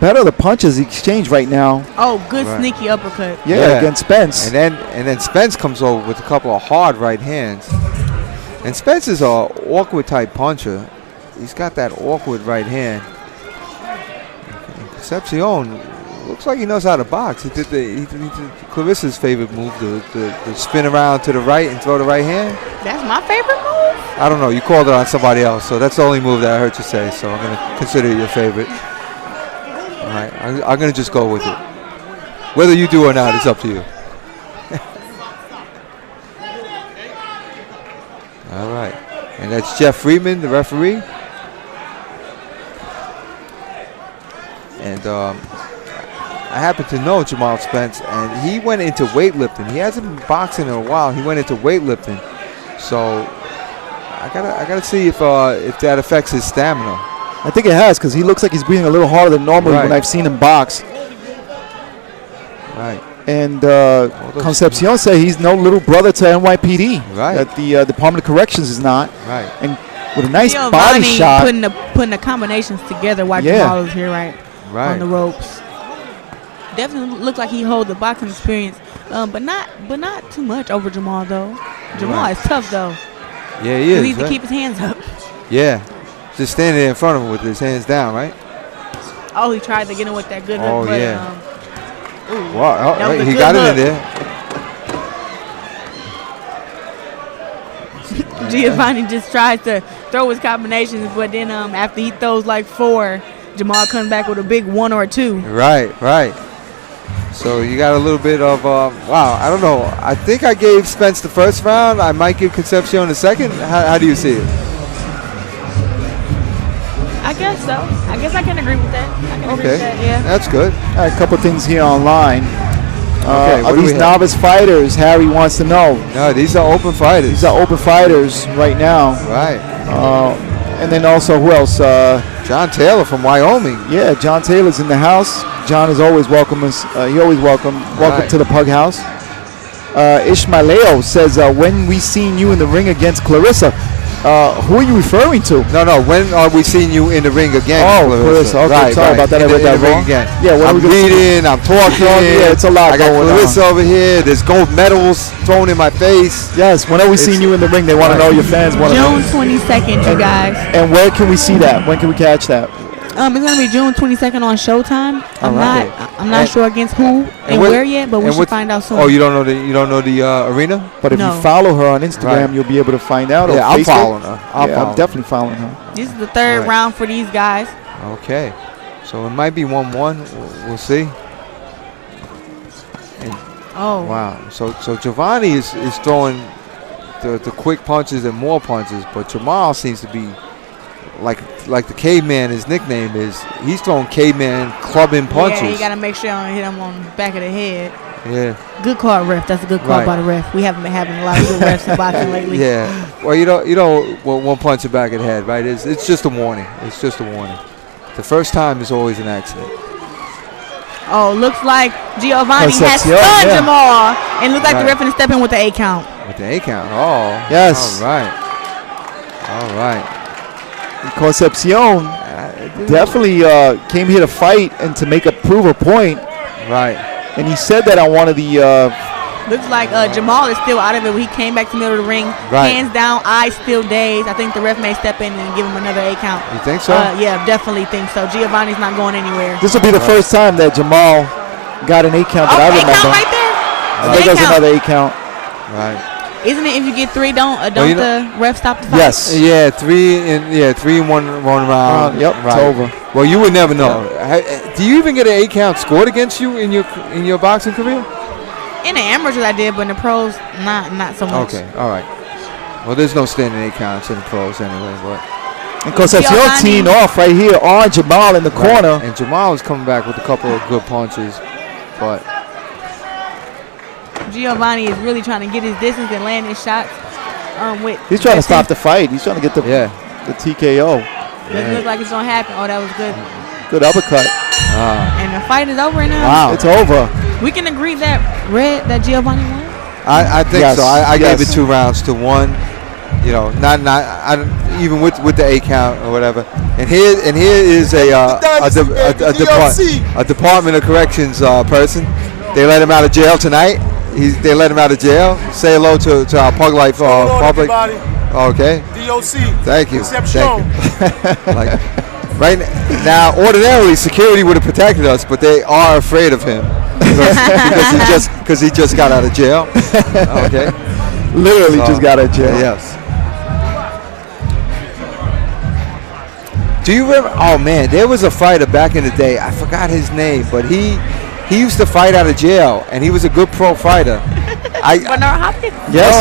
better of the punches exchange right now. Oh, good sneaky uppercut. Yeah, against Spence. And then Spence comes over with a couple of hard right hands. And Spence is a awkward type puncher. He's got that awkward right hand. And Concepcion looks like he knows how to box. He did Clarissa's favorite move, the spin around to the right and throw the right hand. That's my favorite move. I don't know. You called it on somebody else, so that's the only move that I heard you say. So I'm going to consider it your favorite. All right, I'm going to just go with it. Whether you do or not, it's up to you. All right, and that's Jeff Friedman, the referee. And I happen to know Jamal Spence, and he went into weightlifting. He hasn't been boxing in a while. He went into weightlifting, so I gotta see if that affects his stamina. I think it has, because he looks like he's breathing a little harder than normal when I've seen him box. Right. And Concepcion said he's no little brother to NYPD. Right. That the Department of Corrections is not. Right. And with a nice Giovanni body shot. putting the combinations together while Jamal is here right on the ropes. Definitely looks like he holds the boxing experience, but not too much over Jamal though. Jamal is tough though. Yeah, he is. He needs to keep his hands up. Yeah, just standing there in front of him with his hands down, right? Oh, he tried to get him with that good hook. Oh but, yeah. Wow, he got it in there. Giovanni just tries to throw his combinations, but then after he throws like 4, Jamal comes back with a big 1 or 2. Right. So you got a little bit of, wow, I don't know. I think I gave Spence the first round. I might give Concepcion the second. How do you see it? I guess so. I guess I can agree with that. Agree with that, yeah. That's good. All right, a couple things here online. Okay, are these novice fighters? Harry wants to know. No, these are open fighters. These are open fighters right now. Right. And then also, who else? John Taylor from Wyoming. Yeah, John Taylor's in the house. John is always welcome us. He always welcome to the Pug House. Ishmaeleo says, when we seen you in the ring against Clarissa, who are you referring to? No. When are we seeing you in the ring again? Oh, Clarissa. Okay, sorry about that. I read that wrong. Again. Yeah, I'm reading. I'm talking. Yeah, it's a lot. I got Clarissa over here. There's gold medals thrown in my face. Yes. When are we seeing you in the ring? They want to know. Your fans want to know. June 22nd, you guys. And where can we see that? When can we catch that? It's gonna be June 22nd on Showtime. I'm not sure against who and where yet, but we should find out soon. Oh, you don't know the arena? But if you follow her on Instagram, you'll be able to find out. Yeah, I'm following her. I'm definitely following her. This is the third round for these guys. Okay, so it might be 1-1. We'll see. And wow. So Giovanni is throwing the quick punches and more punches, but Jamal seems to be like the caveman, his nickname is. He's throwing caveman clubbing punches. Yeah, you got to make sure you don't hit him on the back of the head. Yeah. Good call, ref. That's a good call by the ref. We haven't been having a lot of good refs in boxing lately. Yeah. Well, you don't one punch in the back of the head, right? It's just a warning. It's just a warning. The first time is always an accident. Oh, looks like Giovanni has stunned Jamal, and looks like the ref going to step in with the A count. With the A count. Oh. Yes. All right. Concepcion definitely came here to fight and to prove a point. Right. And he said that on one of the. Looks like Jamal is still out of it when he came back to the middle of the ring. Right. Hands down, eyes still dazed. I think the ref may step in and give him another A count. You think so? Yeah, definitely think so. Giovanni's not going anywhere. This will be the first time that Jamal got an A count that I remember. A count right there. I think there's another A count. Right. Isn't it if you get 3, don't the ref stop the fight? Yes. Yeah, 3 in one round. Yep, right. It's over. Well, you would never know. Do you even get an A count scored against you in your boxing career? In the amateurs I did, but in the pros, not so much. Okay, all right. Well, there's no standing A counts in the pros anyway, but. And Concepcion teeing off right here on Jamal in the corner. And Jamal is coming back with a couple of good punches, but. Giovanni is really trying to get his distance and land his shots. He's trying to stop the fight. He's trying to get the TKO. Doesn't look like it's going to happen. Oh, that was good. Good uppercut. And the fight is over now. Wow. It's over. We can agree that Giovanni won? I think so. I gave it 2 rounds to 1. You know, not even with the A count or whatever. And here is a Department of Corrections person. They let him out of jail tonight. They let him out of jail. Say hello to our Pug Life public. Okay. DOC. Thank you. Concepción. Thank you. Like, right now, ordinarily, security would have protected us, but they are afraid of him because he just got out of jail. Okay. Literally just got out of jail. Yes. Do you remember? Oh man, there was a fighter back in the day. I forgot his name, but he used to fight out of jail, and he was a good pro fighter. Bernard Hopkins? Yes,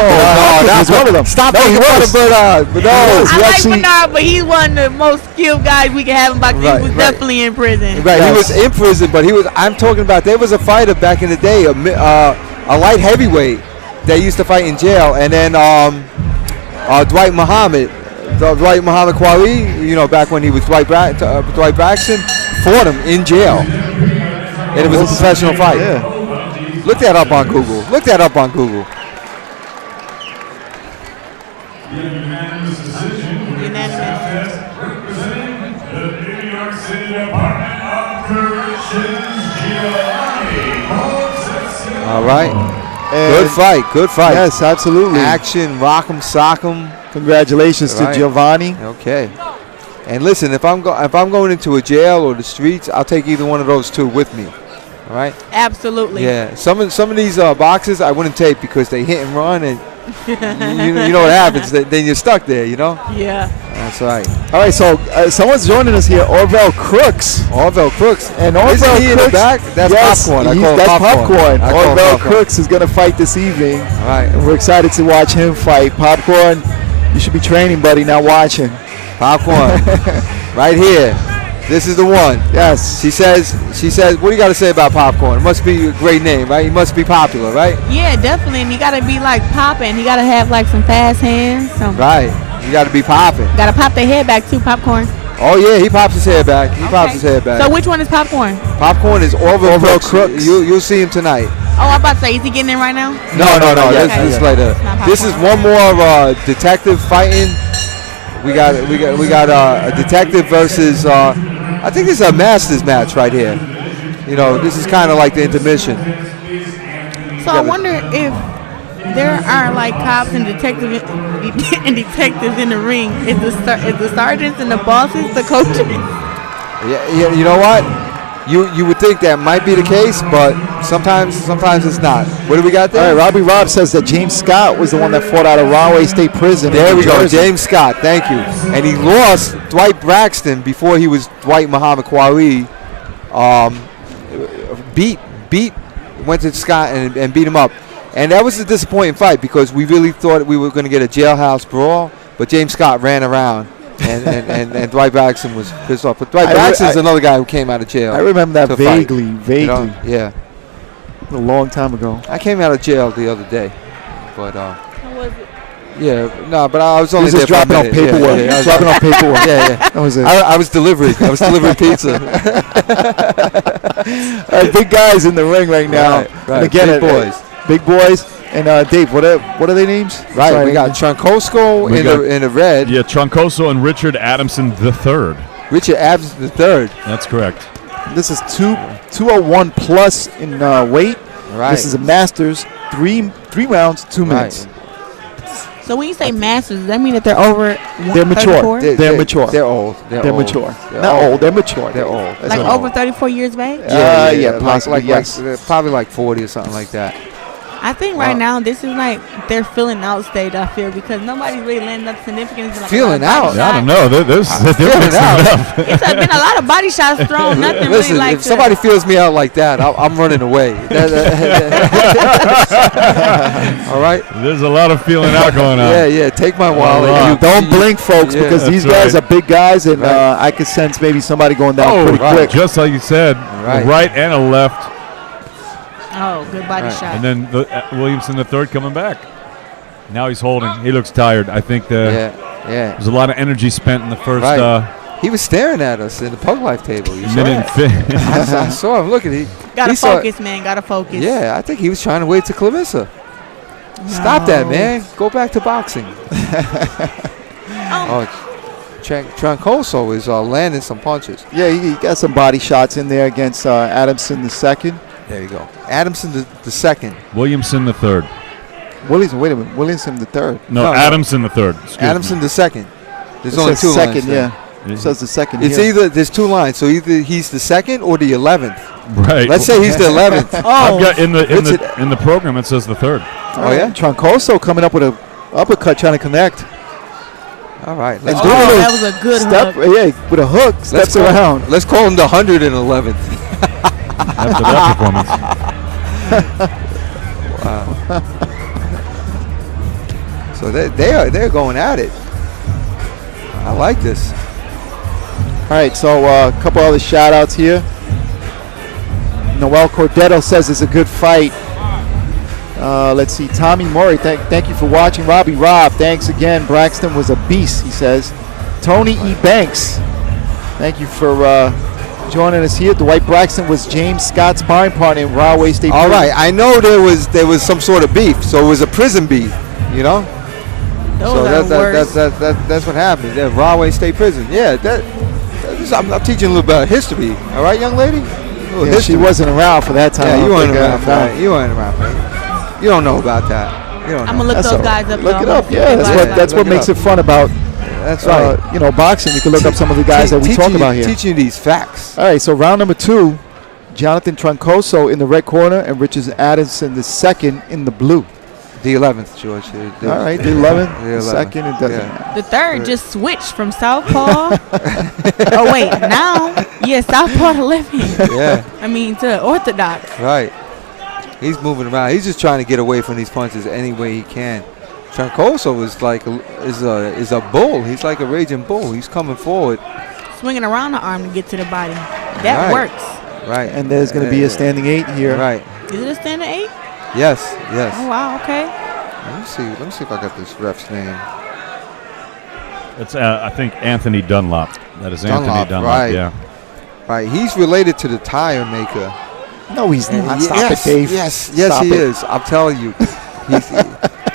no, that's one of them. Stop No, he making fun was. of Bernard. But no, I like actually- Bernard, but he's one of the most skilled guys we can have in boxing. Right, He was right. definitely in prison. right. Yes. He was in prison, but he was. I'm talking about. There was a fighter back in the day, a light heavyweight that used to fight in jail, and then Dwight Muhammad Kweli, you know, back when he was Dwight Braxton, fought him in jail, and it was a professional fight. Yeah. Look that up on Google. Look that up on Google. Unanimous decision. Unanimous. Representing the New York City Department of Corrections, Giovanni Concepción. All right. And Good fight. Good fight. Yes, absolutely. Action. Rock 'em, sock 'em. Congratulations to Right. Giovanni. Okay. And listen, if I'm going into a jail or the streets, I'll take either one of those two with me. All right. Absolutely. Yeah. Some of these boxes I wouldn't take because they hit and run, and you know what happens. Then you're stuck there. You know. Yeah. That's right. All right, so someone's joining us here, Orville Crooks. Orville Crooks. And Isn't Orville he in Crooks, the back? That's yes, popcorn. I he's- call it that's popcorn. I call it Orville popcorn. Crooks is going to fight this evening. All right. And we're excited to watch him fight. Popcorn, you should be training, buddy, not watching. Popcorn. Right here. This is the one. Yes. She says, what do you got to say about Popcorn? It must be a great name, right? He must be popular, right? Yeah, definitely. And you gotta be like popping. You gotta have like some fast hands. Right. You got to be popping. Gotta pop their head back too. Popcorn. Oh, yeah, he pops his head back. He pops his head back. So which one is Popcorn? Popcorn is Orville Crooks. Crooks. You'll see him tonight. Oh, I'm about to say, is he getting in right now? No. yet. This is Okay. later. It's not This is Popcorn. one more detective fighting. We got a detective versus. I think this is a Masters match right here. You know, this is kind of like the intermission. So I wonder if there are like cops and detectives in the ring. Is the sergeants and the bosses the coaches? Yeah, you know what? You would think that might be the case, but sometimes it's not. What do we got All there? right, Robbie Robb says that James Scott was the one that fought out of Rahway State Prison. There in we New go, Jersey. James Scott. Thank you. And he lost Dwight Braxton before he was Dwight Muhammad Kweli. Went to Scott and beat him up. And that was a disappointing fight because we really thought we were going to get a jailhouse brawl, but James Scott ran around. And Dwight Braxton was pissed off. But Dwight Braxton's another guy who came out of jail. I remember that to fight, vaguely. you know? Yeah. A long time ago. I came out of jail the other day. But, How was it? yeah, no, but I was He only was there just for a dropping off minute. paperwork. I was- Dropping off paperwork. Yeah. That was it. I was delivering pizza. All right, big guys in the ring right now. Right, And again, big boys. Big boys. And Dave, what are their names? Right, Sorry, we got Tronco We got- in the red. Yeah, Troncoso and Richard Adamson III. Richard Adamson III. That's correct. This is 201 plus in weight. Right. This is a Masters. Three rounds, 2 minutes. So when you say masters, does that mean that they're over? They're mature. 34? They're mature. They're old. They're mature. They're Not old. They're mature. They're old. That's Like what- over 34 years of age? Yeah, possibly, like, yes. probably like 40 or something like that. I think right now this is like their filling out stage. I feel because nobody's really landing up significant. Like Feeling out? I don't know. They're Feeling mixing out. it up. It's been a lot of body shots thrown. Nothing Listen, really like if somebody feels me out like that, I'm running away. All right? There's a lot of feeling out going on. Yeah, take my wallet. right. Don't blink, folks, Yeah, because these that's guys right. are big guys, and Right. I could sense maybe somebody going down pretty right. quick. Just like you said, Right. a right and a left, Oh, good body Right. shot. and then Williamson III coming back. Now he's holding. He looks tired. I think Yeah. there's a lot of energy spent in the first Right. He was staring at us in the Pug Life table. You saw minute. that? I saw him. Look at he. Gotta he saw- focus, man. Gotta focus. Yeah, I think he was trying to wait to Clarissa. Stop that, man. Go back to boxing. Oh, Troncoso is landing some punches. Yeah, he got some body shots in there against Adamson II. There you go. Adamson the second. Williamson III. Williamson. Wait a minute. Williamson the third. No, Adamson the third. Adamson the second. There's It only says two second, lines. there. yeah. It says the second. It's here. either there's two lines, so either he's the second or the 11th. Right. Let's say he's the 11th. I've got in What's the program it says the third. Oh yeah. Troncoso coming up with a uppercut, trying to connect. All right. And Let's doing a Oh, little that was a good step. hook. Yeah, with a hook, steps around. Let's call him the 111th. After that performance. Wow. So they're going at it. I like this. All right, so a couple other shout outs here. Noel Cordetto says it's a good fight. Let's see, Tommy Murray, thank you for watching. Robbie Rob, thanks again. Braxton was a beast, he says. Tony E. Banks, thank you for joining us here. Dwight Braxton was James Scott's sparring partner in Rahway State. All right, I know there was some sort of beef, so it was a prison beef, you know. Those are worse. That's what happened at Rahway State Prison. Yeah, I'm teaching a little bit of history. All right, young lady. Yeah, she wasn't around for that time. Yeah, I you don't weren't think, around for that. You weren't around for that. You don't know about that. You don't know. I'm gonna look That's those all guys right. up. Look though. it up. Yeah, that's what Look it makes up. it fun about. That's right. Boxing. You can look up some of the guys that we talk about here. Teaching you these facts. All right, so round number 2, Jonathan Troncoso in the red corner and Richard Adamson the second in the blue. The 11th, George. All right, the 11th, The the 11th. second, it doesn't Yeah. matter. The third just switched from southpaw. Oh wait, now southpaw to left hand. Yeah, I mean to orthodox. right. He's moving around. He's just trying to get away from these punches any way he can. Troncoso is a bull. He's like a raging bull. He's coming forward. Swinging around the arm to get to the body. That Right. works. Right. And there's going to be a standing 8 here. Right. Is it a standing 8? Yes. Yes. Oh wow, okay. Let me see if I got this ref's name. It's I think Anthony Dunlop. That is Anthony Dunlop, Dunlop. right. Yeah. Right. He's related to the tire maker. No, he's not. Stop yes, it, Dave. Yes, Stop he it. is. I'm telling you.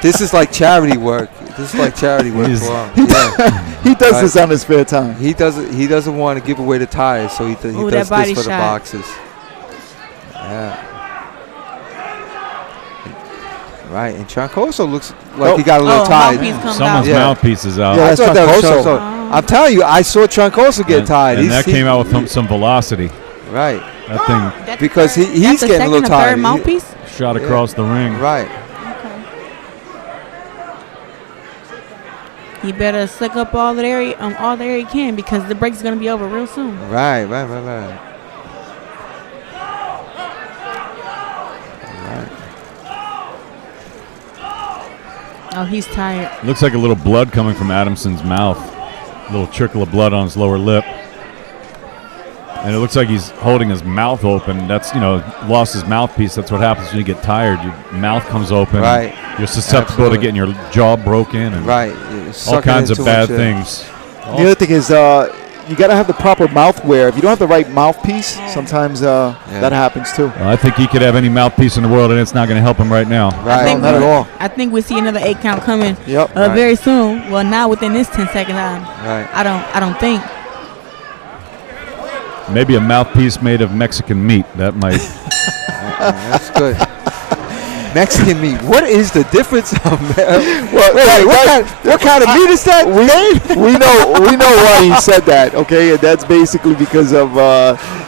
This is like charity work. This is like charity work He's- for him. Yeah. He does Right. this on his spare time. He doesn't want to give away the tires, so he Ooh, does that body this for the shot. boxes. Yeah. Right, and Troncoso looks like he got a little tired. mouthpiece comes Someone's out. Yeah. mouthpiece is out. Yeah, I that's thought that was Troncoso. so. I'm telling you, I saw Troncoso get and, tired. and that came out with some velocity. Right, That thing That's because the he's that's the getting a little second or tired. Third mouthpiece. shot across the ring. Right. He better suck up all the air he can because the break's gonna be over real soon. Right. Right. Oh, he's tired. Looks like a little blood coming from Adamson's mouth. A little trickle of blood on his lower lip. And it looks like he's holding his mouth open. That's, lost his mouthpiece. That's what happens when you get tired. Your mouth comes open. Right. You're susceptible Absolutely. to getting your jaw broken and Right. all kinds of bad things. The other thing is you got to have the proper mouth wear. If you don't have the right mouthpiece, sometimes that happens too. Well, I think he could have any mouthpiece in the world, and it's not going to help him right now. Right. Not at all. I think we see another 8 count coming Yep. Right. very soon. Well, now within this 10-second time. Right. I don't think. Maybe a mouthpiece made of Mexican meat. That might. That's good. Mexican meat. What is the difference of what kind of meat is that? We know why he said that. Okay, and that's basically because of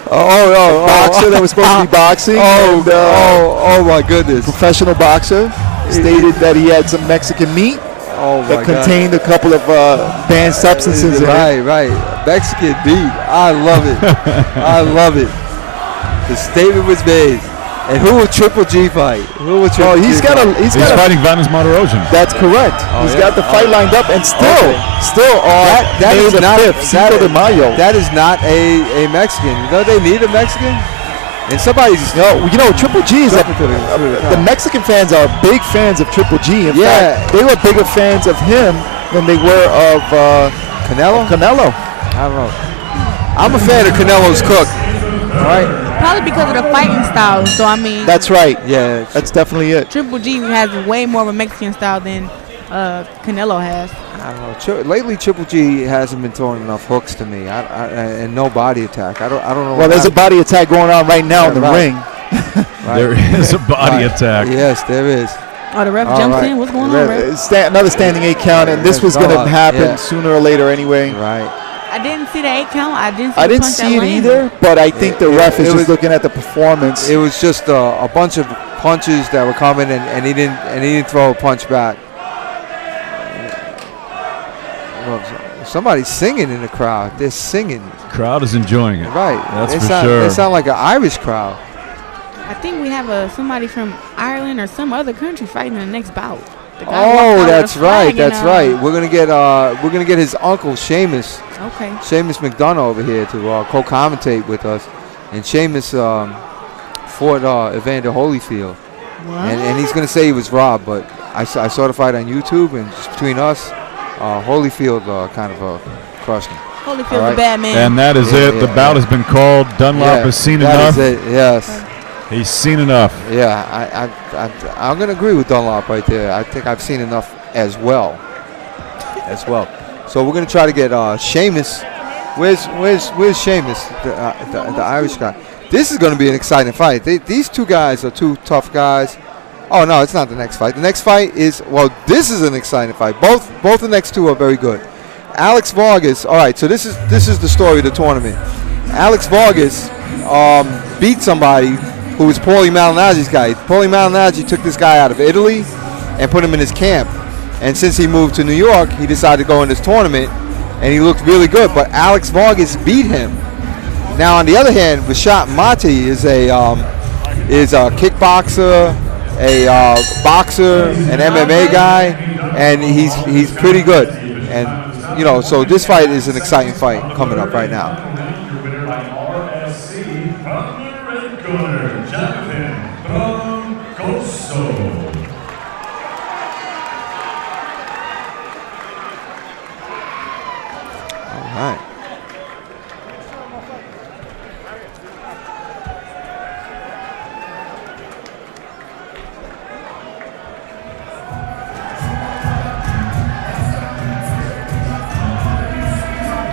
boxer that was supposed to be boxing. Oh my goodness. Professional boxer stated that he had some Mexican meat Oh my that contained a couple of banned substances in it. Right. Mexican meat. I love it. I love it. The statement was made. And who will Triple G fight? He's He's fighting Vanes Martirosyan. That's correct. He's got the fight lined up, and still on that May is the not 5th, Cinco de Mayo. That is not a Mexican. They need a Mexican. And somebody's Triple G is the Mexican fans are big fans of Triple G. In fact, they were bigger fans of him than they were of Canelo. Canelo. I don't know. I'm a fan of Canelo's cook. All right. Probably because of the fighting style. So I mean, That's right. Yeah. That's definitely it. Triple G has way more of a Mexican style than Canelo has. I don't know. Lately, Triple G hasn't been throwing enough hooks to me, and no body attack. I don't know. Well, there's a body attack going on right now in the Right. ring. Right. There is a body attack. Yes, there is. Oh, the ref jumps in. What's going on, ref? Another standing 8 count, and this was going to happen sooner or later anyway. Right. I didn't see the 8 count. I didn't see it either, but I think the ref is just looking at the performance. It was just a bunch of punches that were coming, and he didn't throw a punch back. Well, somebody's singing in the crowd. They're singing. The crowd is enjoying it. Right. That's for sure. They sound like an Irish crowd. I think we have somebody from Ireland or some other country fighting in the next bout. Oh, that's right. That's right. We're gonna get his uncle Seamus. Okay. Seamus McDonough over here to co-commentate with us, and Seamus fought Evander Holyfield, and he's gonna say he was robbed, but I saw the fight on YouTube, and just between us, Holyfield kind of crushed him. Holyfield's a bad man. And that is it. The bout has been called. Dunlop has seen enough. That is it. Yes. He's seen enough. Yeah, I'm going to agree with Dunlop right there. I think I've seen enough as well. So we're going to try to get Seamus. Where's Seamus, the Irish guy? This is going to be an exciting fight. These two guys are two tough guys. Oh, no, it's not the next fight. The next fight is, this is an exciting fight. Both the next two are very good. Alex Vargas. All right, so this is the story of the tournament. Alex Vargas beat somebody who was Paulie Malignaggi's guy. Paulie Malignaggi took this guy out of Italy and put him in his camp. And since he moved to New York, he decided to go in this tournament, and he looked really good. But Alex Vargas beat him. Now, on the other hand, Rashad Monty is a kickboxer, a boxer, an MMA guy, and he's pretty good. And so this fight is an exciting fight coming up right now. All right.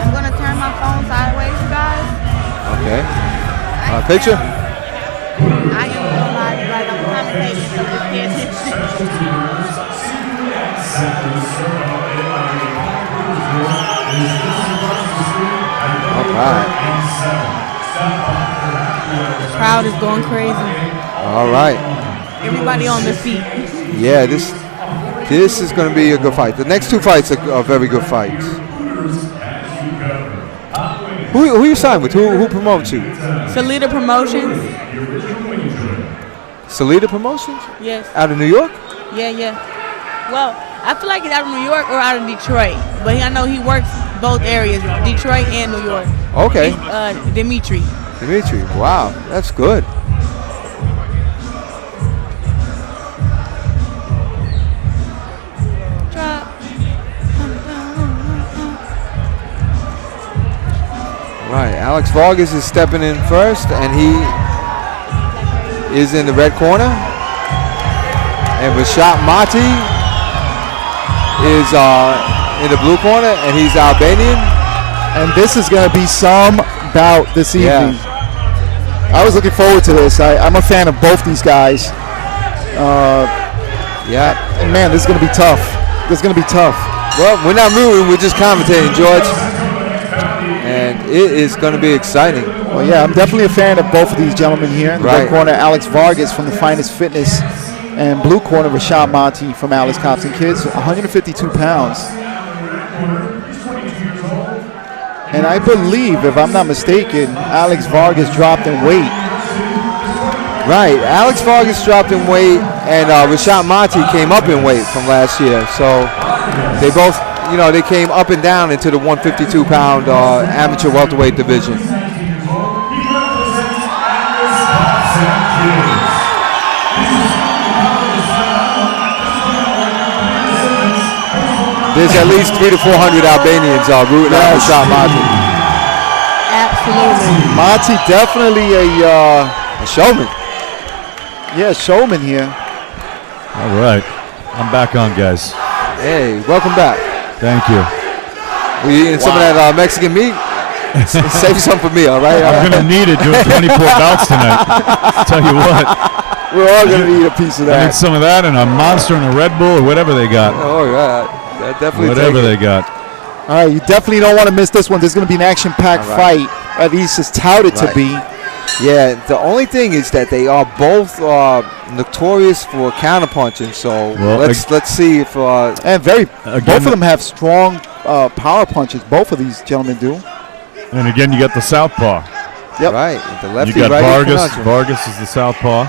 I'm going to turn my phone sideways, you guys. Okay. Picture? I am live, like I'm commentating, so just pay attention. All right. The crowd is going crazy. All right. Everybody on their feet. Yeah, this is going to be a good fight. The next two fights are very good fights. Who you signed with? Who promotes you? Salida Promotions. Salida Promotions? Yes. Out of New York? Yeah. Well, I feel like he's out of New York or out of Detroit, but I know he works both areas, Detroit and New York. Okay. Dimitri. Wow, that's good. Right, Alex Vargas is stepping in first, and he is in the red corner. And Rashad Monty is in the blue corner, and he's Albanian. And this is going to be some bout this evening. Yeah. I was looking forward to this. I'm a fan of both these guys. And man, this is going to be tough. Well, we're not rooting, we're just commentating, George. And it is going to be exciting. Well, yeah, I'm definitely a fan of both of these gentlemen here. In the red corner, Alex Vargas from the Finest Fitness, and blue corner, Rashad Monty from Alice Cops and Kids, 152 pounds. And I believe, if I'm not mistaken, Alex Vargas dropped in weight. Right, Alex Vargas dropped in weight, and Rashad Monty came up in weight from last year. So they both, they came up and down into the 152-pound amateur welterweight division. There's at least 300 to 400 Albanians rooting out Rashad Monty. Absolutely. Monty definitely A showman. Yeah, showman here. All right. I'm back on, guys. Hey, welcome back. Thank you. We eating some of that Mexican meat? Save some for me, all right? I'm going to need it doing 24 bouts tonight. Tell you what. We're all going to need a piece of I need that. some of that and a Monster and a Red Bull or whatever they got. Oh, yeah. That definitely Whatever take they it. got. All right, you definitely don't want to miss this one. There's going to be an action-packed All right. fight. At least it's touted to Right. be. Yeah, the only thing is that they are both notorious for counterpunching. So Well, let's see if And both of them have strong power punches. Both of these gentlemen do. And again, you got the southpaw. Yep. right the lefty You got righty Vargas. conundrum. Vargas is the southpaw.